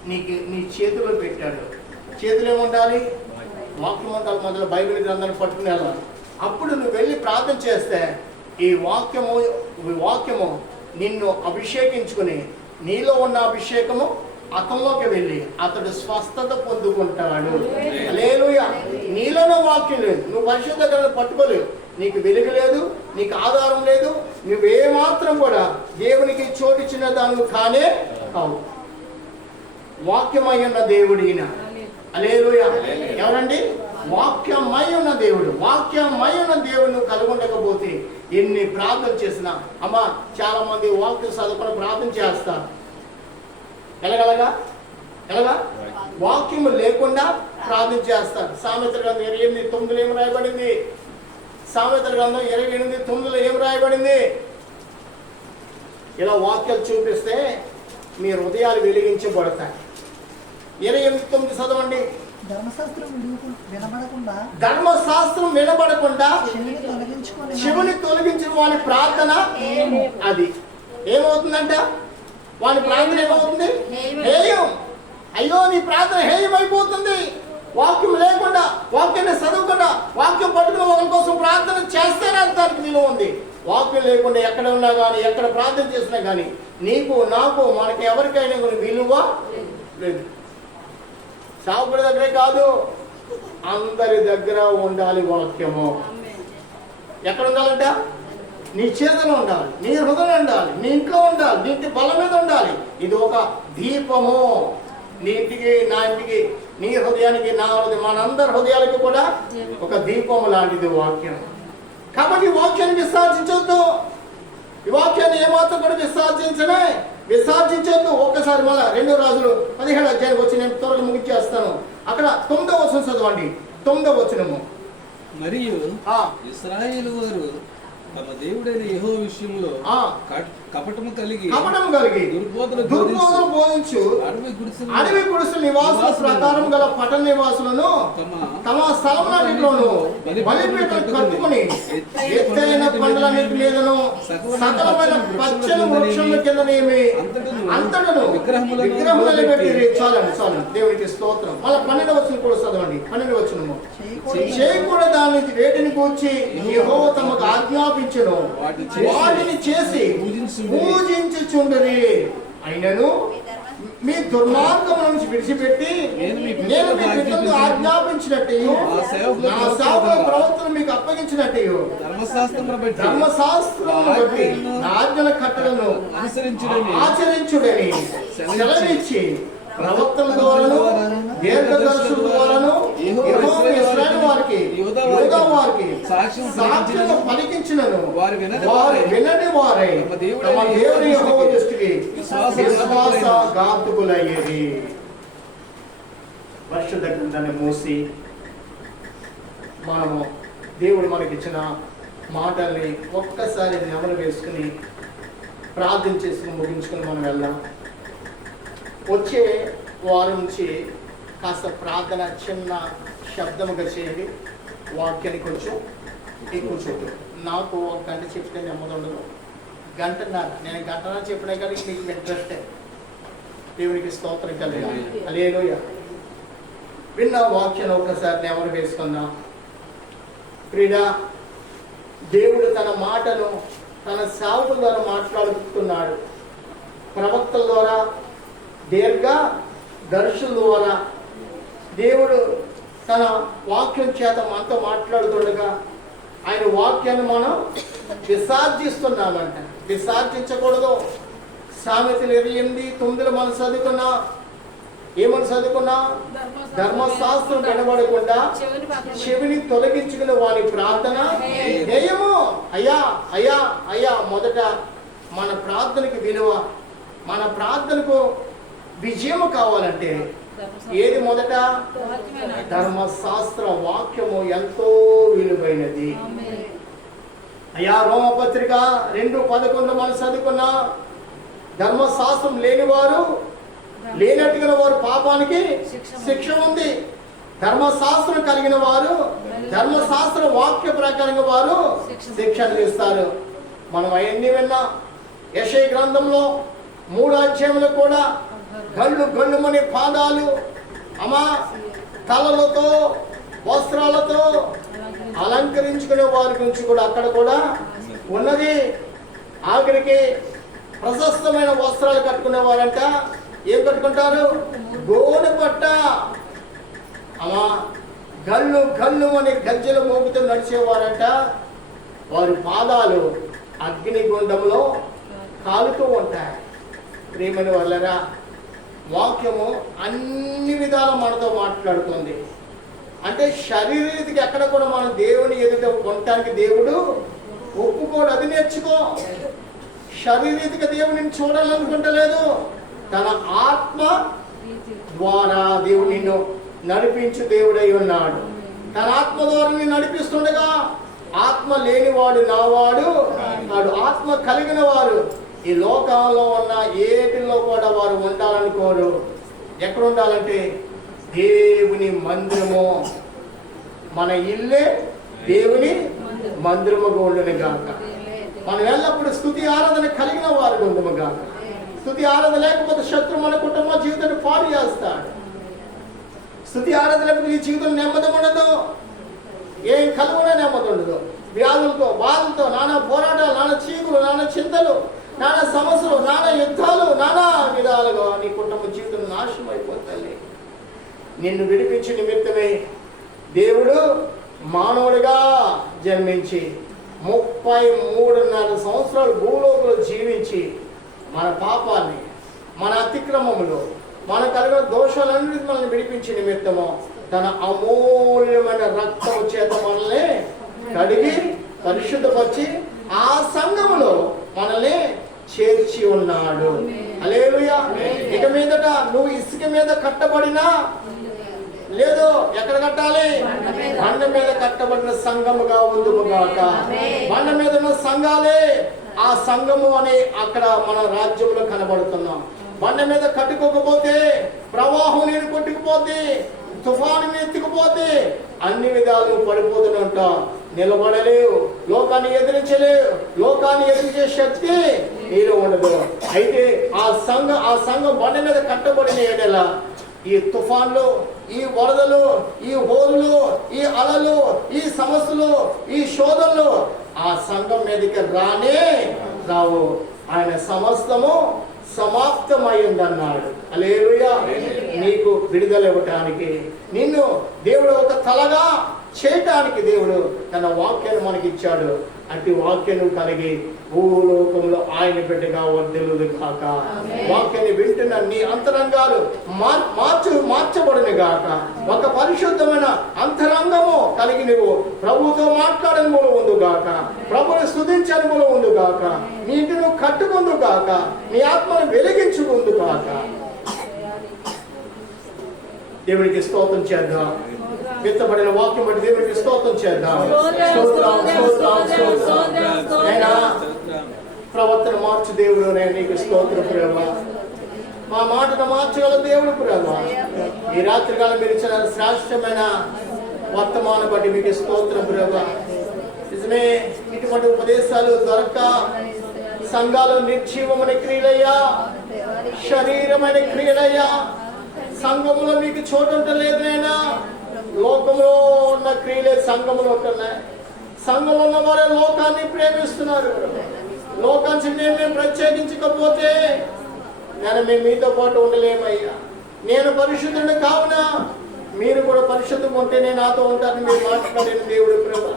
నీ చేతిలో పెట్టాడు. చేతులు ఏముండాలి? వాక్యం ఉండాలి. మొదలు బైబిల్ గ్రంథాన్ని పట్టుకుని వెళ్ళాలి. అప్పుడు నువ్వు వెళ్ళి ప్రార్థన చేస్తే ఈ వాక్యము నిన్ను అభిషేకించుకుని నీలో ఉన్న అభిషేకము అతనిలోకి వెళ్ళి అతడు స్వస్థత పొందుకుంటాడు. హల్లెలూయా. నీలోనూ వాక్యం లేదు, నువ్వు పరిశుద్ధ గ్రంథం పట్టుకోలేవు, నీకు వెలుగు లేదు, నీకు ఆధారం లేదు, నువ్వేమాత్రం కూడా దేవునికి చోటిచ్చిన దాన్ని కానే కావు. వాక్యమై ఉన్న దేవుడు ఈయన. హల్లెలూయా. ఎవరండి? వాక్యమై ఉన్న దేవుడు. వాక్యమై ఉన్న దేవుడు కలుగుండకపోతే ఎన్ని ప్రార్థన చేసినా, అమ్మా చాలా మంది వాక్యం చదువుకుని ప్రార్థన చేస్తారు. ఎలాగలగా వాక్యము లేకుండా ప్రార్థన చేస్తారు. సామెతల గ్రంథం 28:9 ఏం రాయబడింది? సామెతల గ్రంథం 28:9 ఏం రాయబడింది? ఇలా వాక్యాలు చూపిస్తే మీ హృదయాలు వెలిగించబడతాయి. 28:9 చదవండి. ధర్మశాస్త్రం వినబడకుండా చెవుని తొలగించిన వాని ప్రార్థన అది ఏమవుతుందంట? వాని ప్రార్థన ఏమవుతుంది? హేయం. అయ్యో నీ ప్రార్థన హేయం అయిపోతుంది. వాక్యం లేకుండా, వాక్యాన్ని చదవకుండా, వాక్యం పట్టుకుని ఒకరి కోసం ప్రార్థన చేస్తేనే దానికి విలువ ఉంది. వాక్యం లేకుండా ఎక్కడ ఉన్నా కానీ, ఎక్కడ ప్రార్థన చేసినా కానీ నీకు నాకు మనకి ఎవరికైనా విలువ లేదు. సావుకుడి దగ్గరే కాదు, అందరి దగ్గర ఉండాలి వాక్యము. ఎక్కడ ఉండాలంట? నీ చేతిలో ఉండాలి, నీ హృదయం ఉండాలి, నీ ఇంట్లో ఉండాలి, నీ ఇంటి బలం మీద ఉండాలి. ఇది ఒక దీపము. నీ ఇంటికి, నా ఇంటికి, నీ హృదయానికి, నా హృదయం, మనందరి హృదయాలకి కూడా ఒక దీపము లాంటిది వాక్యం. కాబట్టి ఈ వాక్యాన్ని విసర్జించొద్దు. ఈ వాక్యాన్ని ఏమాత్రం కూడా విసర్జించొద్దు. ఒక్కసారి మళ్ళా 2 రాజులు 17వ అధ్యాయం వచ్చి నేను త్వరగా ముగించేస్తాను. అక్కడ 9వ వచనం చదవండి. 9వ వచనము. మరియు ఇశ్రాయేలు వారు తమ దేవుడైన యెహోవా విషయంలో కపటము కలిగి దుర్బోధనలు బోధించు అడవి గుడిసెల నివాసుల ప్రకారం గల పట్టణ నివాసులను తమ స్థలములన్నిటిలోను బలిపీఠాలు కట్టుకుని ఎత్తైన పండ్లన్నిటి మీదను సకలమైన పచ్చని వృక్షముల కిందనేమి అంతటను విగ్రహములను పెట్టి. చాలండి. దేవునికి స్తోత్రం. మళ్ళీ 12వ వచనం కూడా చదవండి. 12వ వచనము. చేయకూడదు దాని వేటిని కూర్చి యెహోవా తమకు ఆజ్ఞాపించెను వాటిని చేసి పూజించుచుండరి. అయినను మీ ధర్మార్గము నుంచి విడిచిపెట్టి నేను మీ బిడ్డలకు ఆజ్ఞాపించినట్టు, నా సేవకుల ప్రవర్తన మీకు అప్పగించినట్టు ధర్మశాస్త్రమును బట్టి నా ఆజ్ఞల కట్టలను ఆచరించుడని సెలవిచ్చి ప్రవక్తల ద్వారాను దీర్ఘదర్శుల ద్వారాను యెహోవా ఇశ్రాయేలు వారికి యూదా వారికి సాక్ష్యము పలికించినను వారు వినని వారై తమ దేవుని యెహోవా దృష్టికి విశ్వాసఘాతకులయ్యేది. పరిశుద్ధ గ్రంథాన్ని మూసి మనము దేవుడు మనకిచ్చిన మాటల్ని ఒక్కసారి నెమరు వేసుకుని ప్రార్థన చేసుకుని ముగించుకుని మనం వెళ్దాం. వచ్చే వారం నుంచి కాస్త ప్రార్థన చిన్న శబ్దముగా చేయండి. వాక్యాన్ని కొంచెం ఎక్కువ చూడు. నాకు ఒక గంట చెప్తే నెమ్మది ఉండదు. గంటన్నర. నేను గంటన్నర చెప్పినా కానీ మీకు ఇంట్రెస్టే. దేవునికి స్తోత్రం కలిగా. హల్లెలూయా. విన్న వాక్యాన్ని ఒక్కసారి నెమరు వేసుకుందాం. ప్రియుడా, దేవుడు తన మాటను తన సేవకుల ద్వారా మాట్లాడుతున్నాడు. ప్రవక్తల ద్వారా, దీర్ఘ దర్శుల ద్వారా దేవుడు తన వాక్యం చేత మనతో మాట్లాడుతుండగా ఆయన వాక్యాన్ని మనం విసర్జిస్తున్నామంట. విసర్జించకూడదు. సామెతలు 28:9 మనం చదువుకున్నా. ఏమని చదువుకున్నా? ధర్మశాస్త్రం వినబడకుండా చెవిని తొలగించుకుని వారి ప్రార్థన హేయము. అయ్యా అయ్యా అయ్యా. మొదట మన ప్రార్థనకు విలువ, మన ప్రార్థనకు విజయము కావాలంటే ఏది మొదట? ధర్మశాస్త్ర వాక్యము ఎంతో విలువైనది. అయ్యా, రోమపత్రిక 2:11 మనం చదువుకున్నా. ధర్మశాస్త్రం లేనివారు లేనట్టుగా వారు పాపానికి శిక్ష ఉంది. ధర్మశాస్త్రం కలిగిన వారు ధర్మశాస్త్ర వాక్య ప్రకారంగా వారు శిక్షణ ఇస్తారు. మనం అవన్నీ విన్నా. యెషయా గ్రంథంలో 3వ అధ్యాయంలో కూడా గళ్ళు గళ్ళుమని పాదాలు అమ్మా తలలతో వస్త్రాలతో అలంకరించుకునే వారి గురించి కూడా అక్కడ కూడా ఉన్నది. ఆఖరికి ప్రశస్తమైన వస్త్రాలు కట్టుకునే వారంట ఏం కట్టుకుంటారు? గోనె పట్ట. అమ్మా గళ్ళు గళ్ళు అని గజ్జలు మోగుతూ నడిచేవారంట. వారి పాదాలు అగ్నిగుండంలో కాలుతూ ఉంటాయి. ప్రియమైన వాళ్ళరా, వాక్యము అన్ని విధాలు మనతో మాట్లాడుతుంది. అంటే శరీరీతికి ఎక్కడ కూడా మనం దేవుని ఎదుట ఉండటానికి దేవుడు ఒప్పుకోడు. అది నేర్చుకో. శరీరీతిగా దేవుడిని చూడాలనుకుంటలేదు. తన ఆత్మ ద్వారా దేవుడు నిన్ను నడిపించు దేవుడై ఉన్నాడు. తన ఆత్మ ద్వారా నిన్ను నడిపిస్తుండగా, ఆత్మ లేనివాడు నావాడు నాడు. ఆత్మ కలిగిన వారు ఈ లోకంలో ఉన్న ఏటిలో కూడా వారు ఉండాలనుకోరు. ఎక్కడ ఉండాలంటే దేవుని మందిరము. మన ఇల్లే దేవుని మందిరముగా ఉండును గాక. మనం ఎల్లప్పుడు స్తుతి ఆరాధన కలిగిన వారు ఉండుము గాక. స్తుతి ఆరాధన లేకపోతే శత్రు మన కుటుంబ జీవితాన్ని పాడు చేస్తాడు. స్తుతి ఆరాధన లేకపోతే నీ జీవితం నెమ్మది ఉండదు. ఏం కలుగునే నెమ్మది ఉండదు. వ్యాధులతో, బాధలతో, నానా పోరాటాలు, నానా చీకులు, నానా చింతలు, నానా సమస్యలు, నానా యుద్ధాలు, నానా విధాలుగా నీ కుటుంబ జీవితం నాశనం అయిపోతుంది. నిన్ను విడిపించే నిమిత్తమే దేవుడు మానవుడిగా జన్మించి 33.5 సంవత్సరాలు భూలోకంలో జీవించి మన పాపాన్ని, మన అతిక్రమములు, మన కలిగిన దోషాలన్నిటి మనల్ని విడిపించే నిమిత్తము తన అమూల్యమైన రక్తము చేత మనల్ని కడిగి పరిశుద్ధపరిచి ఆ సంఘములో మనల్ని చేర్చి ఉన్నాడు. హల్లెలూయా. ఇక మీదట నువ్వు ఇసుక మీద కట్టబడినా లేదు, ఎక్కడ కట్టాలి? బండ మీద కట్టబడిన సంఘముగా ఉందుముగాక. బండ మీద ఉన్న సంఘాలే ఆ సంఘము అని అక్కడ మన రాజ్యంలో కనబడుతున్నాం. బండ మీద కట్టుకోకపోతే, ప్రవాహం నీరు కొట్టుకుపోతే, తుఫాను ఎత్తుకుపోతే అన్ని విధాలు పడిపోతున్నంట. నిలబడలేవు, లోకాన్ని ఎదిరించలేవు. లోకాన్ని ఎదిరించే శక్తి నీలో ఉండదు. అయితే ఆ సంఘం బండ మీద కట్టబడిన ఎడల ఈ తుఫాన్లు, ఈ వరదలు, ఈ హోళ్ళు, ఈ అలలు, ఈ సమస్యలు, ఈ శోధనలు ఆ సంఘం మీదకి రానే రావు. ఆయన సమస్తము సమాప్తమైందన్నాడు. హల్లెలూయా. నీకు విడుదల ఇవ్వటానికి, నిన్ను దేవుడు ఒక తలగా చేయటానికి దేవుడు తన వాక్యాన్ని మనకి ఇచ్చాడు. అట్టి వాక్యను కలిగి భూలోకంలో ఆయన బిడ్డగా వర్ధిల్లును గాక. వాక్యాన్ని వింటున్న నీ అంతరంగాలు మార్చబడును గాక. ఒక పరిశుద్ధమైన అంతరంగము కలిగి నువ్వు ప్రభుతో మాట్లాడని మూల ఉంది గాక. ప్రభుని స్తుతించని మూల ఉంది గాక. నీ ఇంటి నువ్వు కట్టుకుందు గాక. నీ ఆత్మను వెలిగించుకుందు గాక. దేవుడికి స్తోత్రం చేద్దాం. విత్తబడిన వాక్యం బట్టి దేవుడికి స్తోత్రం చేద్దాం. ప్రవర్తన మార్చు దేవుడు. నేను నీకు స్తోత్రం ప్రేమ. మా మాటను మార్చగల దేవుడు ప్రేమ. ఈ రాత్రి కాలం మీరు ఇచ్చిన శ్రేష్టమైన వర్తమానం బట్టి మీకు స్తోత్రం ప్రేమ. నిజమే, ఇటువంటి ఉపదేశాలు దొరక్క సంఘాలు నిర్జీవమైన క్రియలయ్యా, శరీరమైన క్రియలయ్యా. సంఘములో మీకు చోటు ఉండలేదు నైనా. లోకంలో ఉన్న క్రియలే సంఘములో ఉంటున్నాయి. సంఘంలో ఉన్న వారే లోకాన్ని ప్రేమిస్తున్నారు. లోకాన్ని మేము ప్రత్యేకించకపోతే మేము మీతో పాటు ఉండలేమయ్యా. నేను పరిశుద్ధుడు కావున మీరు కూడా పరిశుద్ధంగా ఉంటే నేను నాతో ఉంటానని మీరు మాట్లాడిన దేవుడు ప్రభు.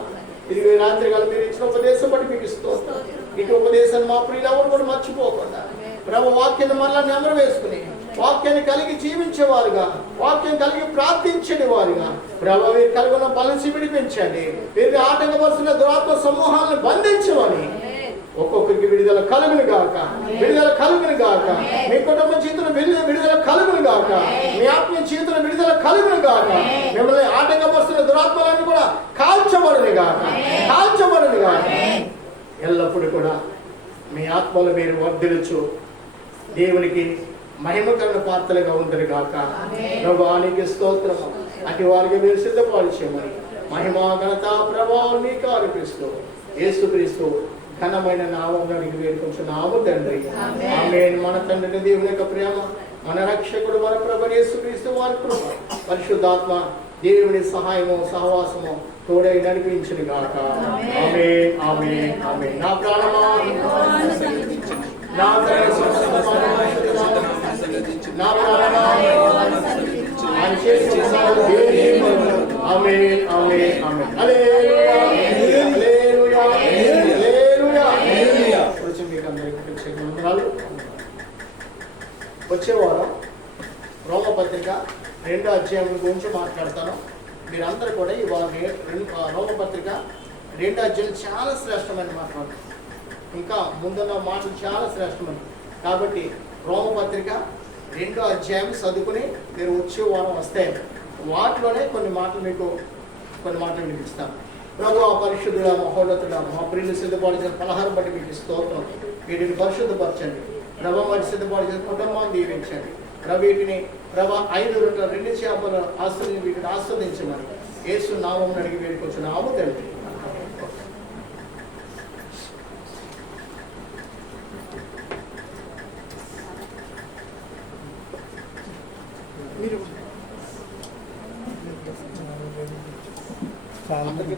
ఇది రాత్రి కాలం మీరు ఇచ్చిన ఉపదేశం బట్టి మీకు ఇస్తూ ఇటు ఉపదేశాన్ని మా ప్రియులు ఎవరు కూడా మర్చిపోకుండా ప్రభు వాక్యాన్ని మళ్ళా నెమరు వేసుకుని వాక్యాన్ని కలిగి జీవించేవారుగా, వాక్యం కలిగి ప్రార్థించని వారుగా ప్రభు మీరు కలిగి ఉన్న బలసి విడిపించండి. మీరు ఆటంకపరుస్తున్న దురాత్మ సమూహాలను బంధించమని ఒక్కొక్కరికి విడుదల కలుగును గాక, విడుదల కలుగును గాక. మీ కుటుంబ జీవితంలో విడుదల కలుగును గాక, మీ ఆత్మీయ జీవితంలో విడుదల కలుగును గాక. మిమ్మల్ని ఆటంకపరుస్తున్న దురాత్మలన్నీ కూడా కాల్చబడును గాక, కాల్చబడును గాక. ఎల్లప్పుడూ కూడా మీ ఆత్మలో మీరు వర్ధిల్లుచు దేవునికి మహిమకరణ పాత్రలుగా ఉంటుంది గాక. ప్రభువానికి స్తోత్రము. అటు వారికి మీరు సిద్ధపరిచేమని మహిమా ఘనత ప్రభావం మీకు అర్పిస్తూ యేసుక్రీస్తు ఘనమైన నామమున అడిగి వేడుకొంచున్నాము తండ్రి. ఆమేన్. మన తండ్రి దేవుని యొక్క ప్రేమ, మన రక్షకుడు మన ప్రభువు యేసుక్రీస్తు వారి కృప, పరిశుద్ధాత్మ దేవుని సహాయము సహవాసము తోడై నడిపించును గాక. ఆమేన్, ఆమేన్, ఆమేన్. నా ప్రాణమా నా నా ప్రాణమా ఆయన చేసిన ఆమేన్, ఆమేన్, ఆమేన్. హల్లెలూయా, హల్లెలూయా, హల్లెలూయా. మీకు అందరికీ ప్రత్యేక వందనాలు. వచ్చే వారం రోమపత్రిక 2వ అధ్యాయం గురించి మాట్లాడతాను. మీరందరూ కూడా ఇవాళ రోమపత్రిక 2వ అధ్యాయం చాలా శ్రేష్టమైన మాట్లాడతారు. ఇంకా ముందున్న మాటలు చాలా శ్రేష్టమైనవి. కాబట్టి రోమపత్రిక 2వ అధ్యాయం చదువుకుని మీరు వచ్చే వారం వస్తే వాటిలోనే కొన్ని మాటలు వినిపిస్తాను. ప్రభు ఆ పరిశుద్ధుడ మహోన్నతుడ మా ప్రియులు సిద్ధపడిచిన పలహారం బట్టి మీకు స్తోత్రం. వీటిని పరిశుద్ధపరచండి ప్రభు. వారి సిద్ధపడిచిన కుటుంబాన్ని దీవించండి ప్రభు. వీటిని ప్రభు 5 రొట్టెలు 2 చేపలు వీటిని ఆస్వాదించమని యేసు నామమున అడిగి వేడుకొచ్చున్నాము తండ్రి. మీరు అందరికీ